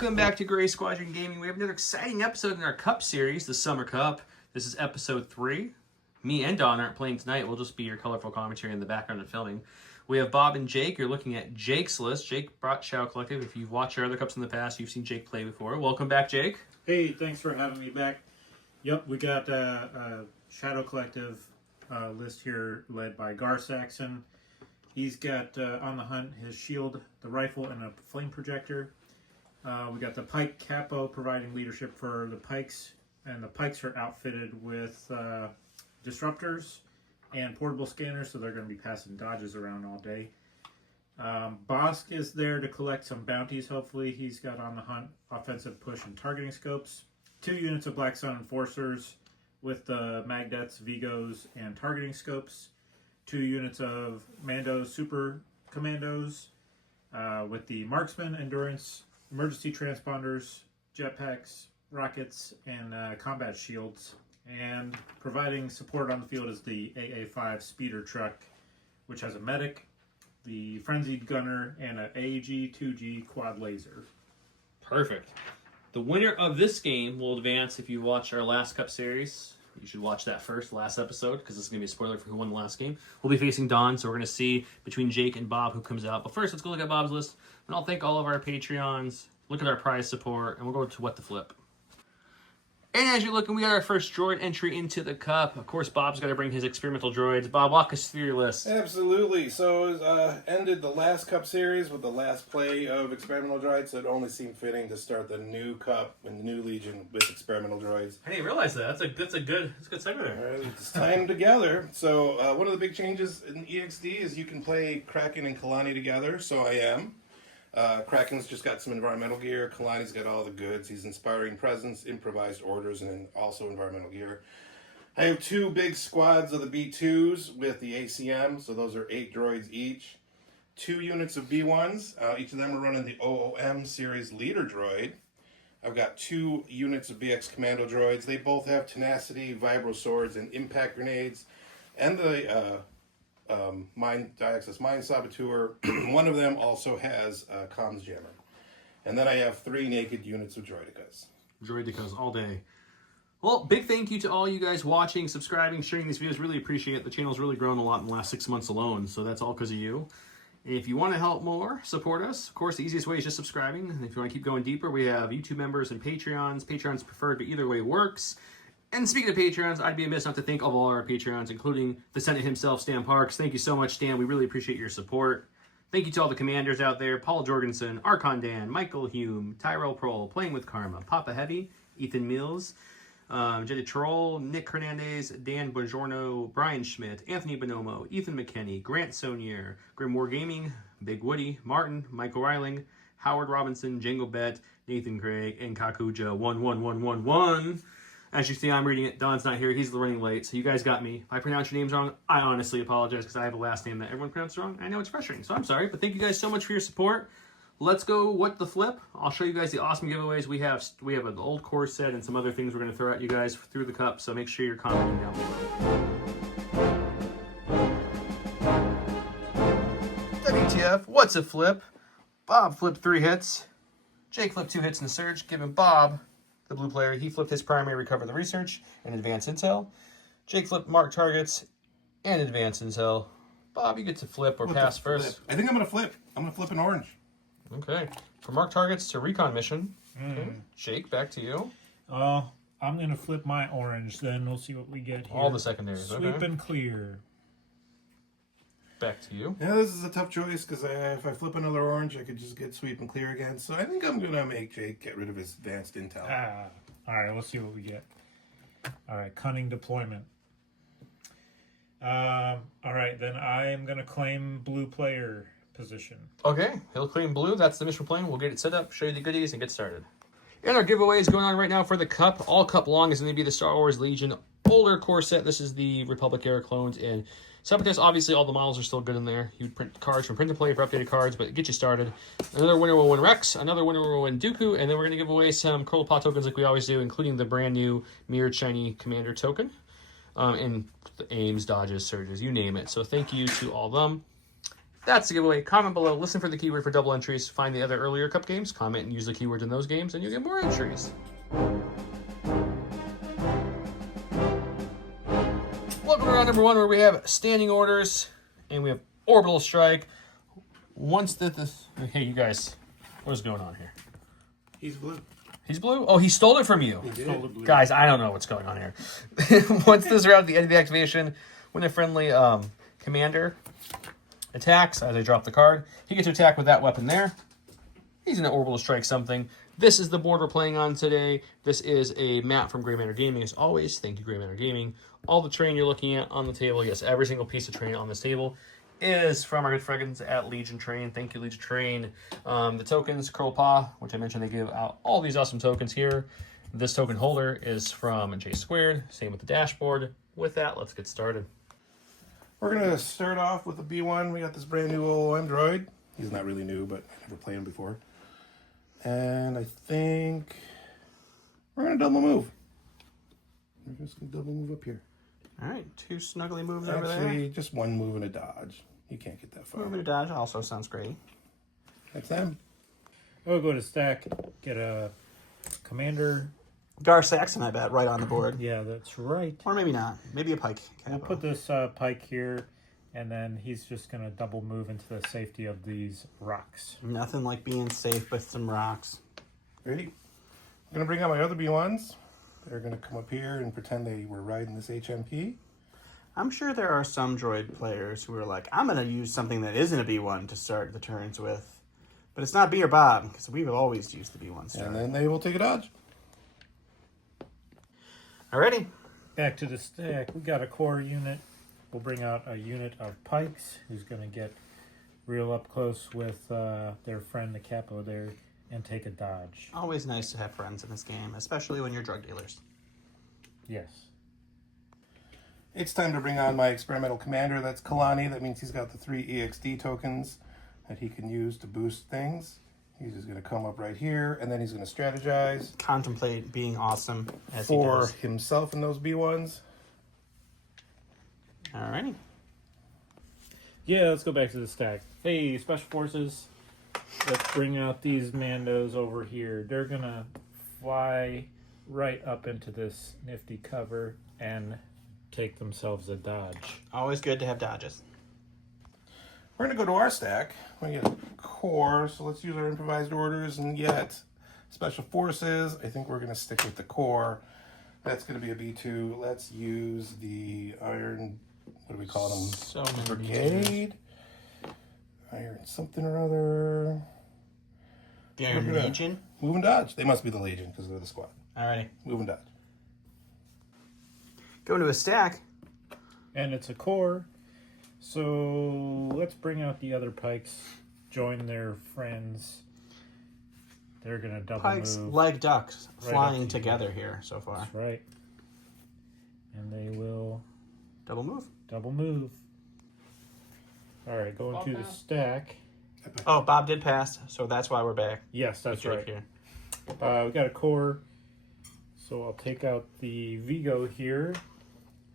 Welcome back to Gray Squadron Gaming. We have another exciting episode in our Cup series, the Summer Cup. This is episode 3. Me and Don aren't playing tonight. We'll just be your colorful commentary in the background of filming. We have Bob and Jake. You're looking at Jake's list. Jake brought Shadow Collective. If you've watched our other Cups in the past, you've seen Jake play before. Welcome back, Jake. Hey, thanks for having me back. Yep, we got a Shadow Collective list here led by Gar Saxon. He's got on the hunt his shield, the rifle, and a flame projector. We got the Pike Capo providing leadership for the Pikes, and the Pikes are outfitted with disruptors and portable scanners, so they're going to be passing dodges around all day. Bosk is there to collect some bounties, hopefully. He's got on the hunt offensive push and targeting scopes. 2 units of Black Sun Enforcers with the Magdets, Vigos, and targeting scopes. 2 units of Mandos, Super Commandos with the Marksman, Endurance, Emergency Transponders, Jetpacks, Rockets, and Combat Shields. And providing support on the field is the AA-5 Speeder Truck, which has a Medic, the Frenzied Gunner, and an AG-2G Quad Laser. Perfect. The winner of this game will advance. If you watch our last Cup series, you should watch that first, last episode, because this is going to be a spoiler for who won the last game. We'll be facing Don, so we're going to see between Jake and Bob who comes out. But first, let's go look at Bob's list, and I'll thank all of our Patreons, look at our prize support, and we'll go to What the Flip. And as you're looking, we got our first droid entry into the Cup. Of course, Bob's got to bring his experimental droids. Bob, walk us through your list. Absolutely. So ended the last Cup series with the last play of experimental droids, so it only seemed fitting to start the new Cup and the new Legion with experimental droids. I didn't realize that. That's a good segment there. It's tying them together. So one of the big changes in EXD is you can play Kraken and Kalani together, so I am. Kraken's just got some environmental gear. Kalani's got all the goods. He's Inspiring Presence, Improvised Orders, and also environmental gear. I have 2 big squads of the B2s with the ACM, so those are 8 droids each. 2 units of B1s. Each of them are running the R1M series leader droid. I've got 2 units of BX Commando droids. They both have tenacity, vibro swords, and impact grenades, and the Diaxis Mind Saboteur. One of them also has Comms Jammer. And then I have 3 naked units of Droidicas. Droidicas all day. Well, big thank you to all you guys watching, subscribing, sharing these videos. Really appreciate it. The channel's really grown a lot in the last 6 months alone, so that's all because of you. And if you want to help more, support us. Of course, the easiest way is just subscribing. And if you want to keep going deeper, we have YouTube members and Patreons. Patreon's preferred, but either way works. And speaking of Patreons, I'd be amiss not to thank all our Patreons, including the Senate himself, Stan Parks. Thank you so much, Stan. We really appreciate your support. Thank you to all the commanders out there. Paul Jorgensen, Archon Dan, Michael Hume, Tyrell Prohl, Playing with Karma, Papa Heavy, Ethan Mills, Jedi Troll, Nick Hernandez, Dan Bongiorno, Brian Schmidt, Anthony Bonomo, Ethan McKenney, Grant Sonier, Grim War Gaming, Big Woody, Martin, Michael Reiling, Howard Robinson, Jango Bet, Nathan Craig, and Kakuja 11111. As you see, I'm reading it. Don's not here. He's running late, so you guys got me. If I pronounce your names wrong, I honestly apologize because I have a last name that everyone pronounces wrong. I know it's frustrating, so I'm sorry. But thank you guys so much for your support. Let's go What the Flip. I'll show you guys the awesome giveaways. We have an old core set and some other things we're going to throw at you guys through the Cup, so make sure you're commenting down below. WTF, what's a flip? Bob flipped 3 hits. Jake flipped 2 hits in the surge, giving Bob, the blue player, he flipped his primary, recover the research, and advance intel. Jake flipped mark targets and advance intel. Bob, you get to flip or pass first. I think I'm going to flip. I'm going to flip an orange. Okay. From mark targets to recon mission. Okay. Jake, back to you. I'm going to flip my orange, then we'll see what we get here. All the secondaries. Sweep okay. and clear. Back to you. Yeah, this is a tough choice because if I flip another orange, I could just get sweep and clear again. So I think I'm going to make Jake get rid of his advanced intel. All right, let's see what we get. All right, cunning deployment. All right, then I am going to claim blue player position. Okay, he'll claim blue. That's the mission plan. We'll get it set up, show you the goodies, and get started. And our giveaway is going on right now for the Cup. All Cup long is going to be the Star Wars Legion older core set. This is the Republic era clones and Separatists. Obviously, all the models are still good in there. You would print cards from Print and Play for updated cards, but get you started. Another winner will win Rex. Another winner will win Dooku. And then we're going to give away some Curl Pot tokens like we always do, including the brand new Mirrored Shiny Commander token. And the aims, dodges, surges, you name it. So thank you to all of them. That's the giveaway. Comment below. Listen for the keyword for double entries. Find the other earlier cup games. Comment and use the keywords in those games, and you get more entries. Welcome to round number 1, where we have standing orders, and we have orbital strike. Once that this... Hey, you guys, what is going on here? He's blue. He's blue? Oh, he stole it from you. He did. Stole the blue. Guys, I don't know what's going on here. Once this round, at the end of the activation, when a friendly commander attacks, as I drop the card, he gets to attack with that weapon there. He's going to orbital strike something. This is the board we're playing on today. This is a map from Grey Matter Gaming, as always. Thank you, Grey Matter Gaming. All the terrain you're looking at on the table, yes, every single piece of terrain on this table is from our good friends at Legion Terrain. Thank you, Legion Terrain. The tokens, Curl Paw, which I mentioned, they give out all these awesome tokens here. This token holder is from J Squared. Same with the dashboard. With that, let's get started. We're going to start off with the B1. We got this brand new R1M droid. He's not really new, but I never played him before. And I think we're going to double move. We're just going to double move up here. All right, 2 snuggly moves over there. Actually, just 1 move and a dodge. You can't get that far. Moving to dodge also sounds great. That's them. We'll go to stack, get a commander. Gar Saxon, I bet, right on the board. Yeah, that's right. Or maybe not. Maybe a pike. We'll put this pike here, and then he's just going to double move into the safety of these rocks. Nothing like being safe with some rocks. Ready? I'm going to bring out my other B1s. They're going to come up here and pretend they were riding this HMP. I'm sure there are some droid players who are like, I'm going to use something that isn't a B1 to start the turns with. But it's not B or Bob, because we've always used the B1 start. And then they will take a dodge. Alrighty. Back to the stack. We got a core unit. We'll bring out a unit of pikes who's going to get real up close with their friend, the capo there, and take a dodge. Always nice to have friends in this game, especially when you're drug dealers. Yes. It's time to bring on my experimental commander. That's Kalani. That means he's got the 3 EXD tokens that he can use to boost things. He's just going to come up right here, and then he's going to strategize. Contemplate being awesome as he For does. himself and those B1s. Alrighty. Yeah, let's go back to the stack. Hey, Special Forces, let's bring out these Mandos over here. They're going to fly right up into this nifty cover and take themselves a dodge. Always good to have dodges. We're going to go to our stack. We're going to get a core, so let's use our improvised orders and yet Special Forces. I think we're going to stick with the core. That's going to be a B2. Let's use the Iron, what do we call them? So many Brigade? Iron something or other. The Iron Legion. Move and dodge. They must be the Legion because they're the squad. Alrighty. Move and dodge. Go into a stack. And it's a core. So let's bring out the other pikes, join their friends. They're going to double Pikes, move. leg ducks, Right flying up to together here so far. That's right. And they will Double move. double move. All right, going to the stack. Oh, Bob did pass, so that's why we're back. Yes, that's Jake right. Here. We got a core. So I'll take out the Vigo here.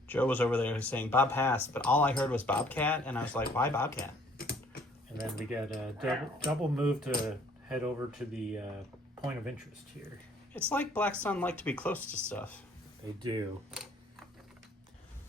Joe was over there saying Bob passed, but all I heard was Bobcat, and I was like, why Bobcat? And then we got a double move to head over to the point of interest here. It's like Black Sun like to be close to stuff. They do.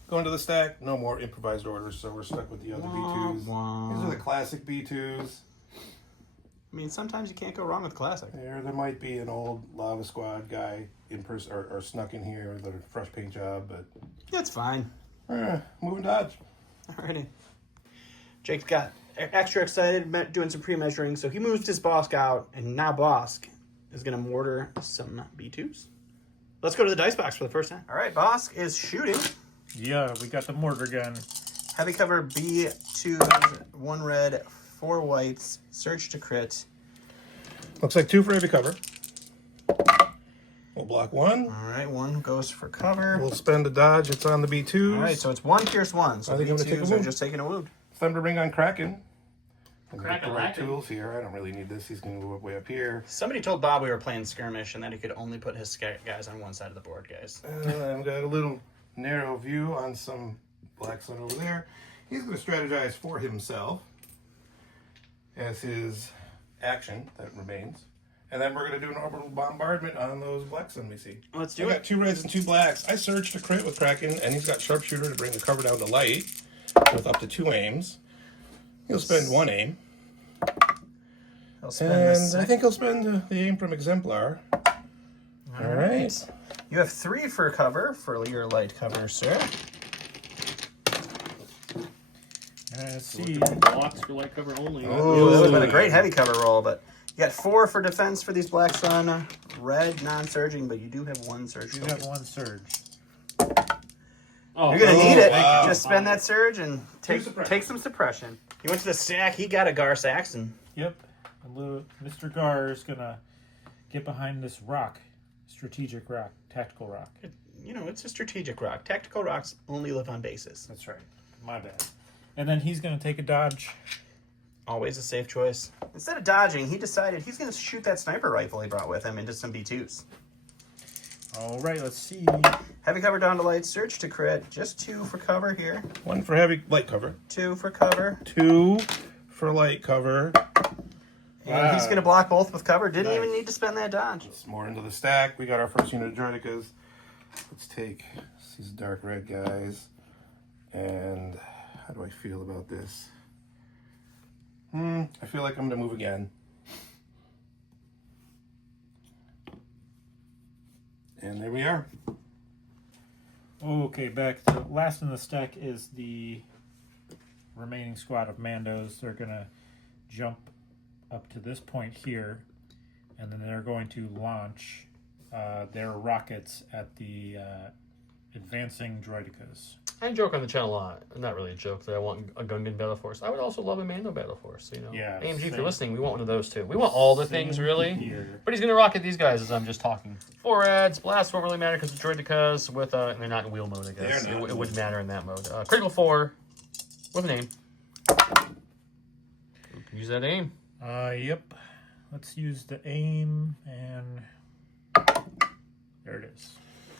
Going to the stack, no more improvised orders, so we're stuck with the other B2s. wah. These are the classic B2s. I mean, sometimes you can't go wrong with classic. There might be an old Lava Squad guy in person or snuck in here with a fresh paint job, but That's fine. move and dodge. Alrighty. Jake got extra excited, doing some pre-measuring, so he moved his Bosk out, and now Bosk is going to mortar some B2s. Let's go to the dice box for the first time. All right, Bosk is shooting. Yeah, we got the mortar gun. Heavy cover B2s, 1 red, 4 whites, search to crit. Looks like 2 for heavy cover. We'll block 1. All right, 1 goes for cover. We'll spend a dodge. It's on the B2s. All right, so it's 1 pierce 1. So I think I'm gonna take a B2s are wound. just taking a wound. It's time to bring on Kraken. I'm gonna get the right Kraken. tools here. I don't really need this. He's going to move way up here. Somebody told Bob we were playing skirmish and that he could only put his guys on one side of the board, guys. I've got a little narrow view on some Black Sun over there. He's going to strategize for himself. as his action that remains. And then we're going to do an orbital bombardment on those black sun we see. Let's I do got it. 2 reds and 2 blacks. I surged to crit with Kraken, and he's got sharpshooter to bring the cover down to light with up to 2 aims. He'll spend 1 aim. He'll spend And I think he'll spend the aim from Exemplar. All right. You have 3 for cover for your light cover, sir. Let's see. Blocks for light cover only. Oh, that would have been a great heavy cover roll, but you got 4 for defense for these Black Sun. Red, non-surging, but you do have 1 surge. You have 1 surge. Oh, You're going to need it. wow. Just spend that surge and take suppression. some suppression. He went to the stack. He got a Gar Saxon. Yep. Mr. Gar is going to get behind this rock. Strategic rock. Tactical rock. You know, it's a strategic rock. Tactical rocks only live on bases. That's right. My bad. And then he's going to take a dodge. Always a safe choice. Instead of dodging, he decided he's going to shoot that sniper rifle he brought with him into some B2s. All right, let's see. Heavy cover down to light, surge to crit. Just 2 for cover here. 1 for heavy light cover. 2 for cover. 2 for light cover. And he's going to block both with cover. Didn't even need to spend that dodge. It's more into the stack. We got our first unit of Droidicas. Let's take these dark red guys. And how do I feel about this? I feel like I'm going to move again. And there we are. Okay, back to last in the stack is the remaining squad of Mandos. They're going to jump up to this point here, and then they're going to launch their rockets at the advancing droidicas. I joke on the channel a lot. Not really a joke that I want a Gungan battle force. I would also love a Mando battle force. You know, Yeah, AMG, if same. you're listening, we want one of those too. We want all the things really, Here. but he's gonna rocket these guys as I'm just talking. 4 reds, blast won't really matter because the droidicas with and they're not in wheel mode. I guess They're not. it wouldn't matter in that mode. Critical 4 with an aim. We can use that aim. Yep. Let's use the aim, and there it is.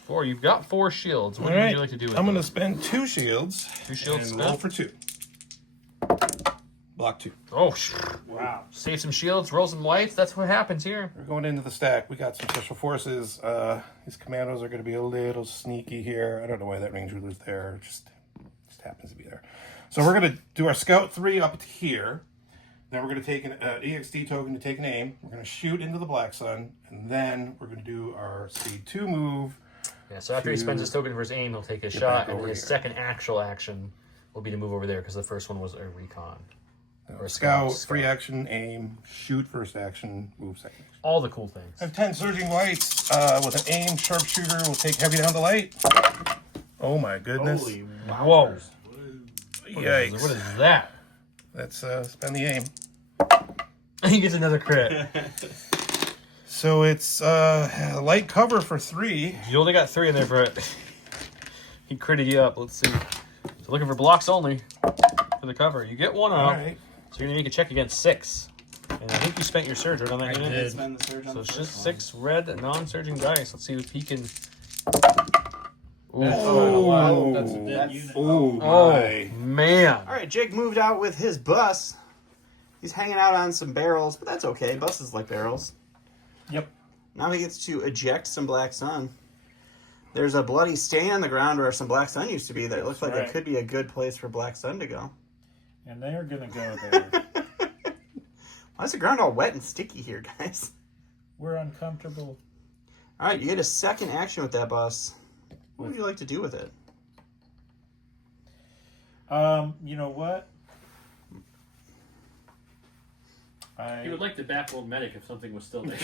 4. You've got 4 shields. What All would right. you like to do with I'm them? going to spend 2 shields. 2 shields and roll spent. for 2. Block 2. Oh, Wow. save some shields, roll some lights. That's what happens here. We're going into the stack. We got some special forces. These commandos are going to be a little sneaky here. I don't know why that range ruler's there. It just happens to be there. So we're going to do our scout 3 up to here. Then we're going to take an EXD token to take an aim. We're going to shoot into the Black Sun, and then we're going to do our speed 2 move. Yeah, so after he spends his token for his aim, he'll take a Get shot, back and over his here. second actual action will be to move over there because the first one was a recon. Or a Scout, scout. free action, aim, shoot first action, move second action. All the cool things. I have 10 surging lights with an aim. Sharpshooter will take heavy down to light. Oh my goodness. Whoa. Yikes. What is that? Let's spend the aim. He gets another crit. So it's light cover for 3. You only got 3 in there for it. He critted you up. Let's see. So looking for blocks only for the cover. You get 1 up. All right. So you're going to make a check against 6. And I think you spent your surge right on that unit. did. Spend the surge on So the it's first just one. 6 red non-surging dice. Let's see if he can... Ooh. Oh, That's a dead unit. Oh, Oh, my. man. All right, Jake moved out with his bus. He's hanging out on some barrels, but that's okay. Buses like barrels. Yep. Now he gets to eject some Black Sun. There's a bloody stain on the ground where some Black Sun used to be. That looks like right. it could be a good place for Black Sun to go. And they are going to go there. Why is the ground all wet and sticky here, guys? We're uncomfortable. All right, you get a second action with that bus. What would you like to do with it? You know what? He would like to backload medic if something was still there.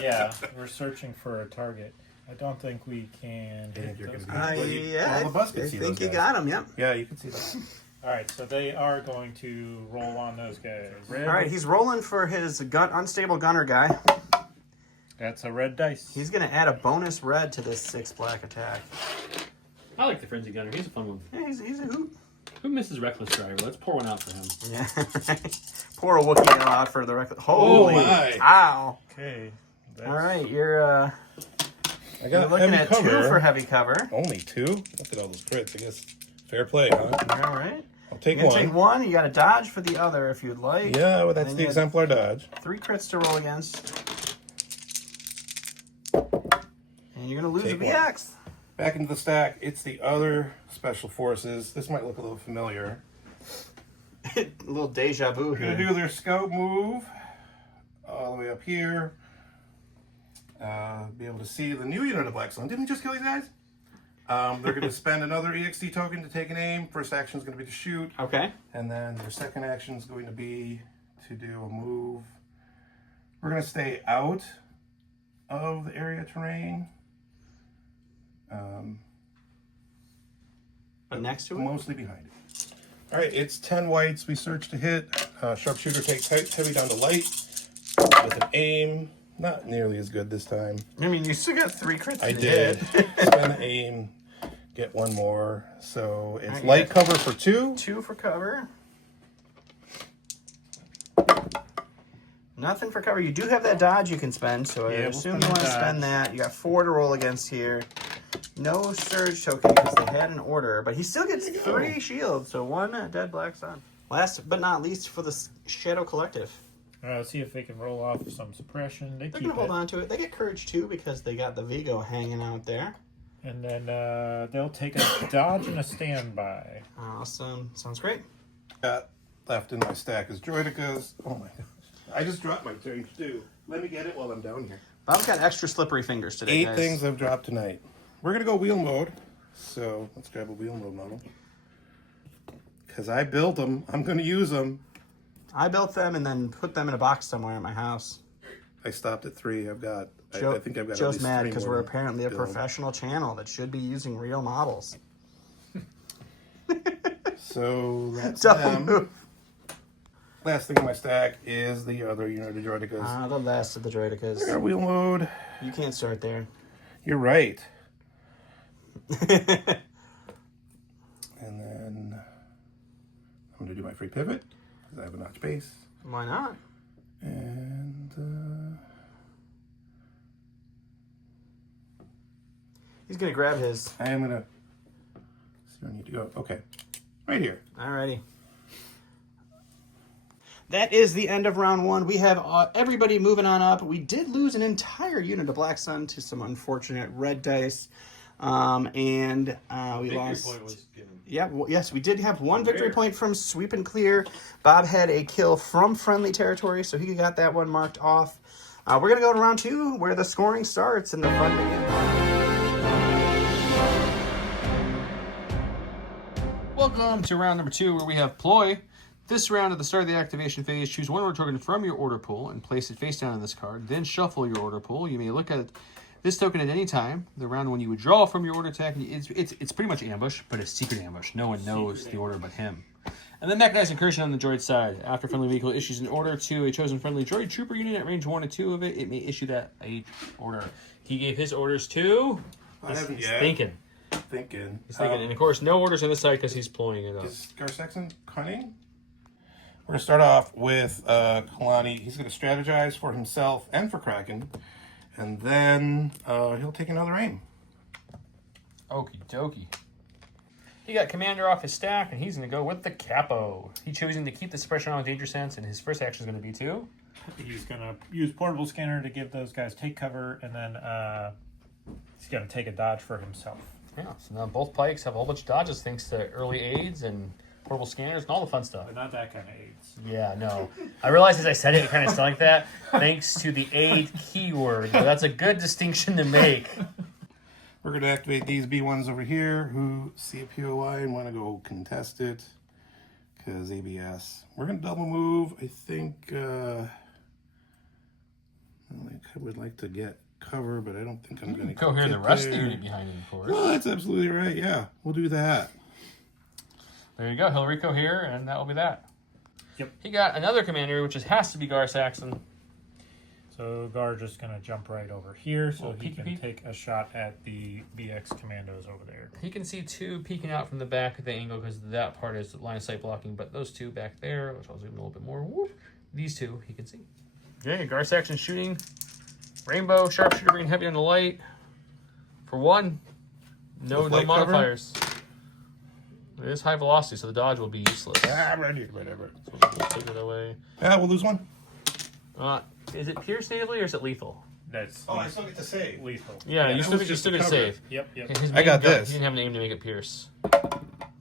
Yeah, we're searching for a target. I don't think we can hit you're those gonna guys. be- Yeah, Well, the bus I can see think those you guys. got him, yep. Yeah, you can see that. All right, so they are going to roll on those guys. Red, All right, he's rolling for his unstable gunner guy. that's a red dice. He's going to add a bonus red to this 6 black attack. I like the Frenzy Gunner. He's a fun one. Yeah, he's a hoot. Who misses Reckless Driver? Let's pour one out for him. Yeah. Pour a Wookiee out for the record. Holy my. ow. Okay. That's, All right, you're I you're got looking heavy at cover. 2 for heavy cover. Only 2? Look at all those crits. I guess fair play, huh? All right. I'll take You're one. gonna take one. You got to dodge for the other if you'd like. Yeah, well, And that's then the you have exemplar dodge. 3 crits to roll against. And you're going to lose Take a one. BX. Back into the stack, it's the other Special Forces. This might look a little familiar. A little deja vu We're going to here. do their scout move all the way up here. Be able to see the new unit of Black Sun. Didn't we just kill these guys? They're going to spend another EXD token to take an aim. First action is going to be to shoot. Okay. And then their second action is going to be to do a move. We're going to stay out of the area terrain. But next to it? Mostly behind it. All right, it's 10 whites. We search to hit. Sharpshooter takes heavy down to light with an aim. Not nearly as good this time. I mean, you still got 3 crits. I to did. hit. Spend the aim. Get one more. So it's Alright, light yeah. cover for 2. 2 for cover. Nothing for cover. You do have that dodge you can spend, so I Yeah, we'll assume spend you the want to dodge. spend that. You got 4 to roll against here. No surge token because they had an order, but he still gets 3 shields, so 1 dead Black Sun. Last but not least for the Shadow Collective. Let's see if they can roll off some suppression. They They're keep going to hold it. on to it. They get courage too because they got the Vigo hanging out there. And then they'll take a dodge and a standby. Awesome. Sounds great. Got left in my stack is Droidicas. Oh my gosh. I just dropped my turn too. Let me get it while I'm down here. Bob's got extra slippery fingers today, 8 guys. things I've dropped tonight. We're going to go wheel mode. So let's grab a wheel mode model. Because I built them. I'm going to use them. I built them and then put them in a box somewhere at my house. I stopped at 3. I've got, I think I've got at Joe's least mad 3 because more we're to apparently a build. professional channel that should be using real models. So that's Don't them. move. Last thing in my stack is the other unit of Droidicas. Ah, the last of the Droidicas. Our wheel mode. You can't start there. You're right. And then I'm going to do my free pivot because I have a notch base. Why not? And He's going to grab his. I am going to see where I need to go. Okay. Right here. Alrighty. That is the end of round 1. We have everybody moving on up. We did lose an entire unit of Black Sun to some unfortunate red dice. And we lost. Yeah, yes, we did have 1 victory point from Sweep and Clear. Bob had a kill from friendly territory, so he got that one marked off. We're going to go to round 2, where the scoring starts and the fun begins. Welcome to round number 2, where we have Ploy. This round, at the start of the activation phase, choose one order token from your order pool and place it face down on this card. Then shuffle your order pool. You may look at this token at any time. The round when you withdraw from your order attack, it's pretty much ambush, but it's secret ambush. No one knows the order but him. And then mechanized incursion on the droid side. After friendly vehicle issues an order to a chosen friendly droid trooper unit at range 1 or 2 of it, it may issue that order. He gave his orders to. I haven't He's yet. thinking. He's And of course, no orders on this side because he's pulling it up. Is Garsaxon cunning? We're going to start off with Kalani. He's going to strategize for himself and for Kraken. And then he'll take another aim. Okie dokie. He got Commander off his stack, and he's going to go with the Capo. He's choosing to keep the suppression on Danger Sense, and his first action is going to be to. He's going to use Portable Scanner to give those guys take cover, and then he's going to take a dodge for himself. Yeah, so now both pikes have a whole bunch of dodges thanks to early aids and portable scanners and all the fun stuff. But not that kind of aids. Yeah, no. I realized as I said it kind of sounded like that, thanks to the aid keyword. But that's a good distinction to make. We're going to activate these B1s over here who see a POI and want to go contest it because ABS. We're going to double move. I think I would like to get cover, but I don't think I'm going to Go here, the rest of the unit behind him, of course. Well, that's absolutely right. Yeah, we'll do that. There you go, Hillary here, and that will be that. Yep. He got another commander, which has to be Gar Saxon. So Gar just going to jump right over here so Well, he peek, can peek. take a shot at the BX commandos over there. He can see 2 peeking out from the back of the angle because that part is line of sight blocking, but those 2 back there, which I'll zoom in a little bit more, whoop, these 2 he can see. Okay, Gar Saxon shooting. Rainbow, sharpshooter, green, heavy on the light. For 1, no With light modifiers. It is high velocity, so the dodge will be useless. Whatever. So we'll just take it away. Yeah, we'll lose one. Is it pierce natively or is it lethal? That's Oh, I still get to save. lethal. Yeah, you still just get to cover save. Yep, yep. His I main got gun, this. He didn't have an aim to make it pierce.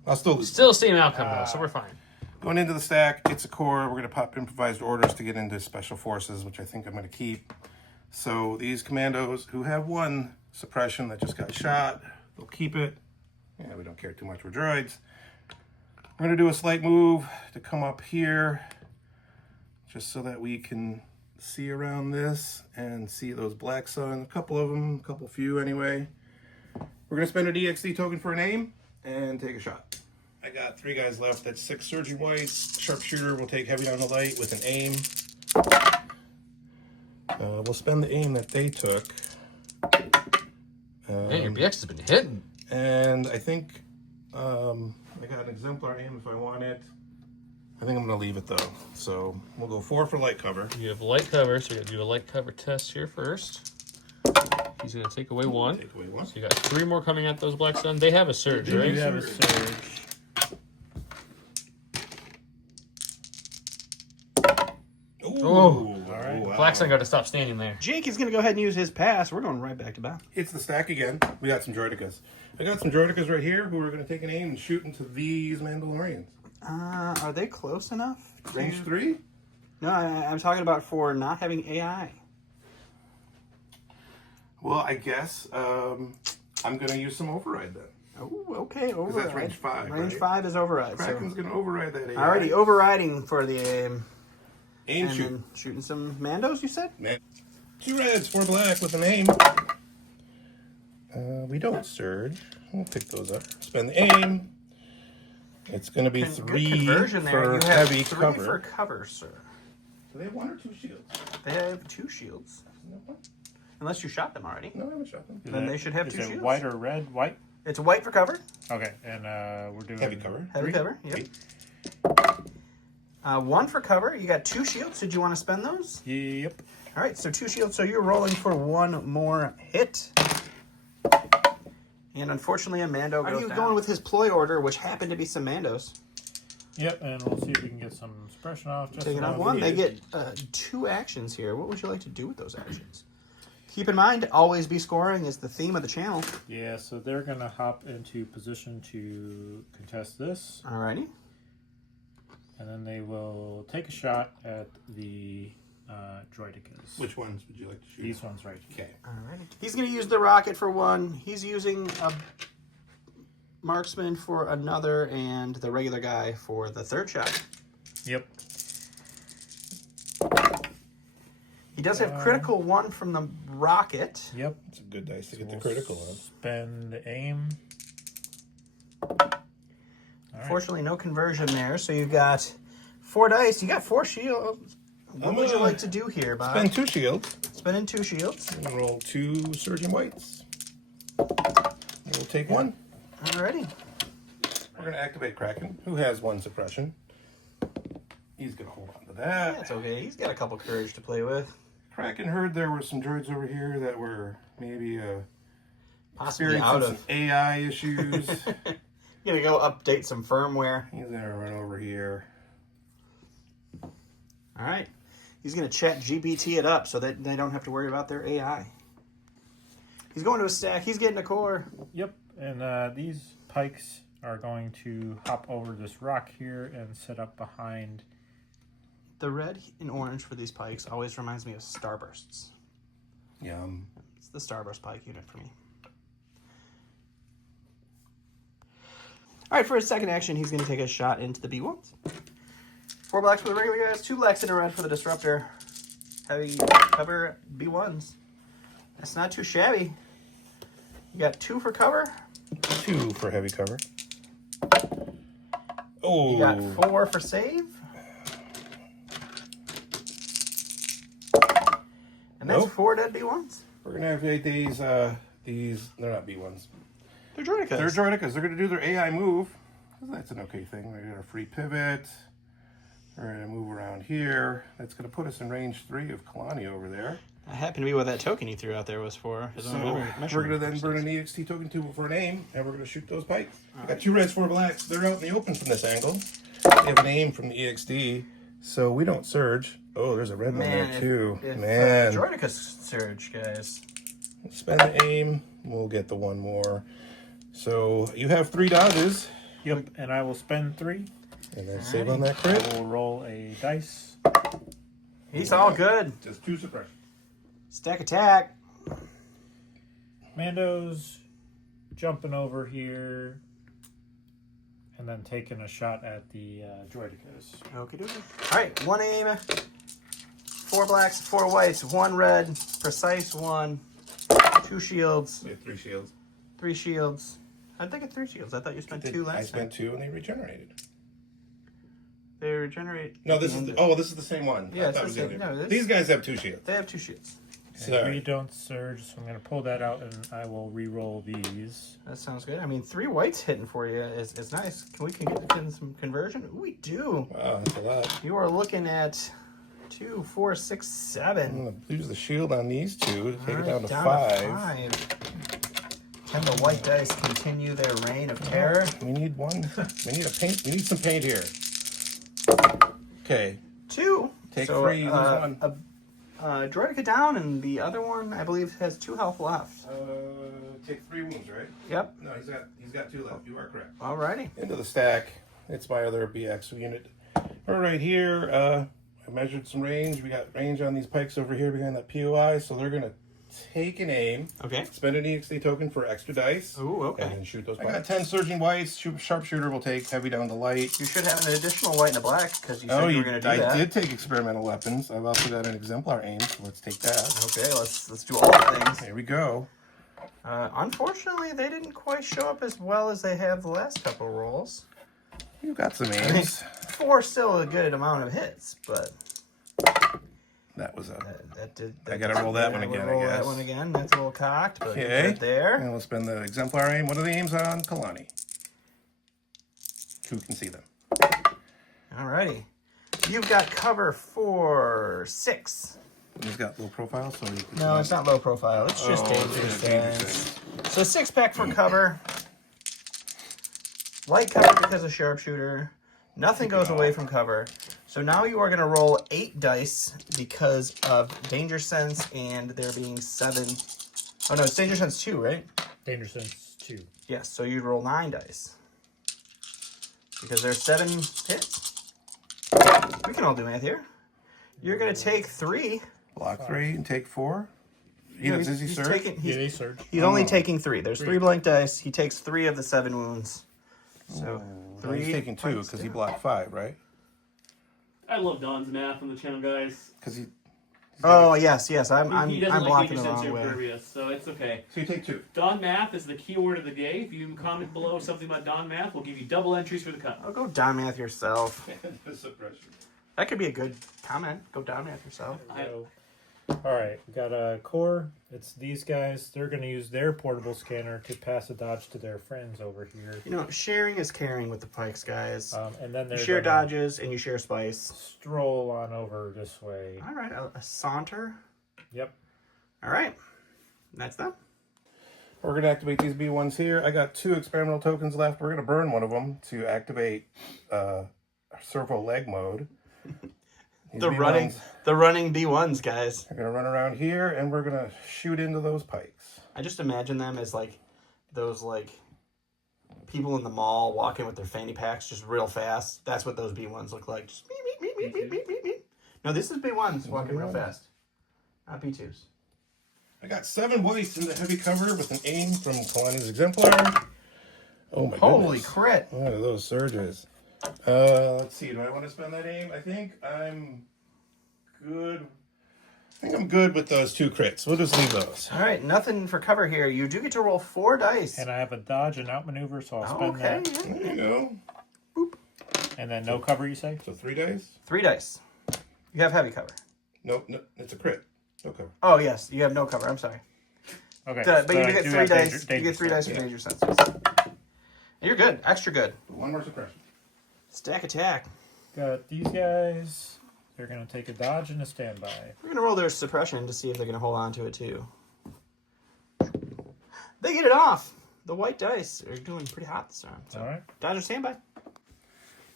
I'll still lose. Still the same outcome, though, so we're fine. Going into the stack, it's a core. We're going to pop improvised orders to get into special forces, which I think I'm going to keep. So these commandos who have one suppression that just got shot, they'll keep it. Yeah, we don't care too much. We're droids. We're going to do a slight move to come up here just so that we can see around this and see those black sun. A couple of them, a couple few anyway. We're going to spend a DXD token for an aim and take a shot. I got 3 guys left. That's 6 surging whites. Sharpshooter will take heavy on the light with an aim. We'll spend the aim that they took. Man, your BX has been hitting. And I think I got an exemplar aim if I want it. I think I'm going to leave it though. So we'll go 4 for light cover. You have light cover, so you're going to do a light cover test here first. He's going to take away 1. Take away 1. So you got 3 more coming at those black sun. They have a surge, You right? have a surge. Ooh. Oh. All right. Wow. Black sun got to stop standing there. Jake is going to go ahead and use his pass. We're going right back to Bob. It's the stack again. We got some droidicas. I got some droidicas right here who are going to take an aim and shoot into these Mandalorians. Are they close enough? Range 3? No, I'm talking about for not having AI. Well, I guess I'm going to use some override then. Oh, okay, override. that's range 5, Range right? 5 is override. Kraken's So going to override that AI. already overriding for the aim. Aim And shoot. then shooting some Mandos, you said? Man. 2 reds, 4 black with an aim. We don't surge. We'll pick those up. Spend the aim. It's going to be Good 3 conversion there. for You have heavy 3 cover. for cover, sir. Do they have 1 or 2 shields? They have 2 shields. Unless you shot them already. No, I haven't shot them. Then they should have Is 2 it shields. white or red? White? It's white for cover. Okay, and we're doing Heavy cover. Heavy 3? cover, yep. 1 for cover. You got 2 shields. Did you want to spend those? Yep. All right, so 2 shields. So you're rolling for 1 more hit. And unfortunately, a Mando goes down. He was going with his ploy order, which happened to be some Mandos. Yep, and we'll see if we can get some suppression off. Just Taking off enough. 1. They get 2 actions here. What would you like to do with those actions? Keep in mind, always be scoring is the theme of the channel. Yeah, so they're going to hop into position to contest this. Alrighty. And then they will take a shot at the droidicas. Which ones would you like to shoot? These ones right here. Okay. Alrighty. He's going to use the rocket for 1. He's using a marksman for another, and the regular guy for the 3rd shot. Yep. He does have critical 1 from the rocket. Yep. It's a good dice to get the critical on. Spend aim. Unfortunately, no conversion there. So you've got 4 dice. You got 4 shields. What would you like to do here, Bob? Spend 2 shields. Spending 2 shields. And roll 2 surging whites. And we'll take 1. Alrighty. We're going to activate Kraken, who has 1 suppression. He's going to hold on to that. That's okay. He's got a couple courage to play with. Kraken heard there were some droids over here that were maybe Possibly experiencing out some of. AI issues. Gonna go update some firmware. He's going to run over here. Alright. He's gonna chat GPT it up so that they don't have to worry about their AI. He's going to a stack. He's getting a core. Yep. And these pikes are going to hop over this rock here and set up behind. The red and orange for these pikes always reminds me of Starbursts. Yum. It's the Starburst pike unit for me. All right, for his second action, he's going to take a shot into the B1s. 4 blacks for the regular guys, 2 blacks and a red for the disruptor. Heavy cover B1s. That's not too shabby. You got 2 for cover. 2 for heavy cover. Oh. You got 4 for save. And that's Nope. 4 dead B1s. We're going to activate these, they're not B1s. They're Droidicas. They're droidicas. They're going to do their AI move. That's an okay thing. We're going to free pivot. We're going to move around here. That's going to put us in range 3 of Kalani over there. That happened to be what that token he threw out there was for. His own So we're measurement gonna then burn an EXT token for an aim, and we're gonna shoot those pikes. I got 2 reds, 4 blacks. They're out in the open from this angle. They have an aim from the EXD, so we don't surge. Oh, there's a red one there too. Man, Droideka surge, guys. spend the aim. We'll get the 1 more. So you have 3 dodges, Yep, and I will spend 3. and then save on that I crit. will roll a dice. He's all good. Just 2 suppression. Stack attack. Mando's jumping over here and then taking a shot at the droidekas. Okie dokie. All right, 1 aim, 4 blacks, 4 whites, 1 red, precise 1, 2 shields, We have 3 shields. 3 shields. I think it's 3 shields. I thought you spent 2 last I time. spent 2, and they regenerated. They regenerate. No, at this the is end the, of- this is the same one. Yeah, I it's thought the it was same. the other. No, this- These guys have 2 shields. They have 2 shields. And Sorry. we don't surge, so I'm going to pull that out and I will re-roll these. That sounds good. I mean, 3 whites hitting for you is nice. Can we get some conversion? Ooh, we do. Wow, that's a lot. You are looking at 2, 4, 6, 7. I'm gonna lose the shield on these 2 to take All it down right, to 5. 5. Can the white dice continue their reign of terror? We need 1. We need a paint. We need some paint here. Okay. 2. Take 3, lose 1. Droideka down, and the other one, I believe, has 2 health left. Take 3 wounds, right? Yep. No, he's got 2 left. You are correct. Alrighty. Into the stack. It's my other BX unit. All right, here. I measured some range. We got range on these pikes over here behind that POI, so they're gonna take an aim. Okay. Spend an EXD token for extra dice. Ooh, okay. And then shoot those pikes. I got 10 surging whites. Sharpshooter will take heavy down to light. You should have an additional white and a black, because you said you were going to do that. I did take experimental weapons. I've also got an exemplar aim, so let's take that. Okay, let's do all the things. Here we go. Unfortunately, they didn't quite show up as well as they have the last couple rolls. You got some I think aims. 4 is still a good amount of hits, but That was a. that did. I gotta roll that one we'll again, I roll guess. that one again. That's a little cocked, but Okay. good there. And we'll spend the exemplar aim. What are the aims on Kalani? Who can see them? Alrighty. You've got cover for 6. He's got low profile, so you can. No, it's not low profile. It's just danger danger sense. So 6 pack for cover. Light cover because of sharpshooter. Nothing goes away from cover. So now you are going to roll 8 dice because of danger sense and there being 7. Oh no, it's danger sense 2, right? Danger sense 2. Yes, so you'd roll 9 dice. Because there's 7 hits. We can all do math here. You're going to take 3. Block 3 and take 4. No, Does he surge? taking, Yeah, they surge. he's only taking 3. There's 3 blank dice. He takes 3 of the 7 wounds. So No, he's taking 2 because he blocked 5, right? I love Don's math on the channel, guys. Because he. Oh yes, I'm He doesn't like blocking danger the sense wrong or way. impervious, so it's okay. So you take 2. Don Math is the keyword of the day. If you comment below something about Don Math, we'll give you double entries for the cup. Oh, go down math yourself. Suppression. That could be a good comment. Go down math yourself. So, all right, we got a core. It's these guys. They're going to use their portable scanner to pass a dodge to their friends over here. You know, sharing is caring with the pikes, guys. And then You they're share gonna dodges and you share spice. stroll on over this way. All right, a saunter. Yep. All right, that's them. We're going to activate these B1s here. I got 2 experimental tokens left. We're going to burn one of them to activate servo leg mode. These The B1s running B1s, guys. are going to run around here, and we're going to shoot into those pikes. I just imagine them as like those people in the mall walking with their fanny packs just real fast. That's what those B1s look like. Just beep, beep, beep, beep, beep, beep, beep. No, this is B1s walking real fast. Not B2s. I got 7 whites in the heavy cover with an aim from Kalani's exemplar. Oh my Holy goodness. crit. What are those surges? Let's see. Do I want to spend that aim? I think I'm good. I think I'm good with those 2 crits. We'll just leave those. All right, nothing for cover here. You do get to roll 4 dice. And I have a dodge and outmaneuver, so I'll spend Okay. that. There you go. And then no cover, you say? So 3 dice? 3 dice. You have heavy cover. No, it's a crit. No cover. Oh, yes, you have no cover. I'm sorry. Okay. But you I do get do 3 have dice. danger You get 3 dice for yeah. danger senses. You're good. Extra good. 1 more suppression. Stack attack. Got these guys. They're going to take a dodge and a standby. We're going to roll their suppression to see if they're going to hold on to it too. They get it off. The white dice are doing pretty hot this round. So. All right. Dodge or standby.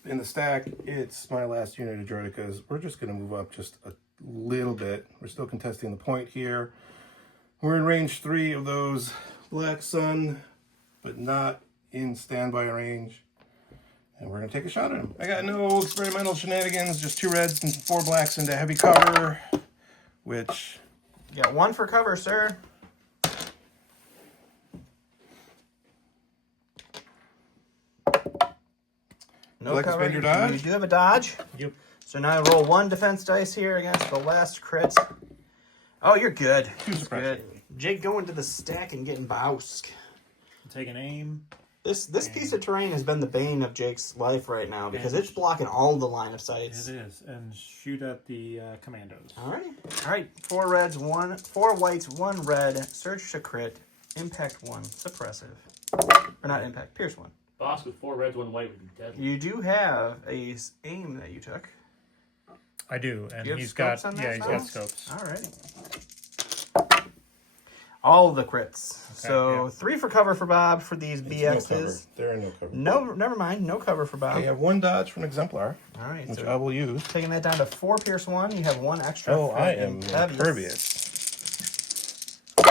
In the stack, it's my last unit of Droidicas. We're just going to move up just a little bit. We're still contesting the point here. We're in range 3 of those Black Sun, but not in standby range. And we're going to take a shot at them. I got no experimental shenanigans, just 2 reds and 4 blacks into heavy cover, which... You got 1 for cover, sir. No Like to cover. spend your dodge? You do have a dodge. Yep. So now I roll 1 defense dice here against the last crit. Oh, you're good. 2 suppression. Good. Jake going to the stack and getting Bausk. Take an aim. This piece of terrain has been the bane of Jake's life right now because it's blocking all the line of sights. It is. And shoot at the commandos. All right. 4 reds, 4 whites, 1 red. Search to crit. Impact 1. Suppressive. Or not impact. Pierce 1. Boss with 4 reds, 1 white would be deadly. You do have a aim that you took. I do. And Do you have he's got, scopes on that yeah, he's side? got scopes. All right. All of the crits. Okay, So yeah. 3 for cover for Bob for these It's no cover. BXs. There are no cover. No, never mind. No cover for Bob. I have 1 dodge from Exemplar, All right. which So I will use. taking that down to 4 pierce 1. You have 1 extra. Oh, for I am impervious. impervious.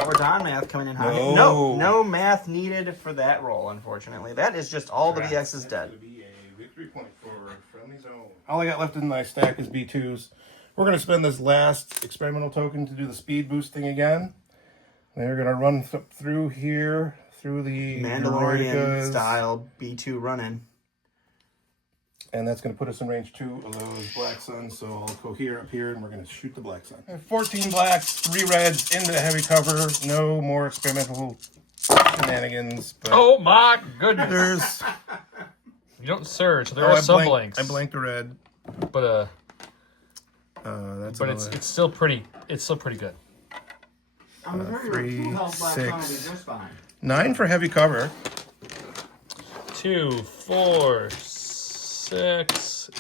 Or Don math coming in high. No. No math needed for that roll, unfortunately. That is just all the BXs dead. That's going to be a victory point for friendly zone. All I got left in my stack is B2s. We're going to spend this last experimental token to do the speed boost thing again. They're going to run through here, through the Mandalorian Droidicas, style B2 run-in. and that's going to put us in range 2 of those Black Suns. So I'll go here, up here, and we're going to shoot the Black Sun. 14 blacks, 3 reds into heavy cover. No more experimental shenanigans. But Oh my goodness! there's You don't surge. There oh, are I some blanked- blanks. I blanked a red. but That's but another- it's still pretty. It's still pretty good. 3, 6, 9 for heavy cover. 2, 4, 6,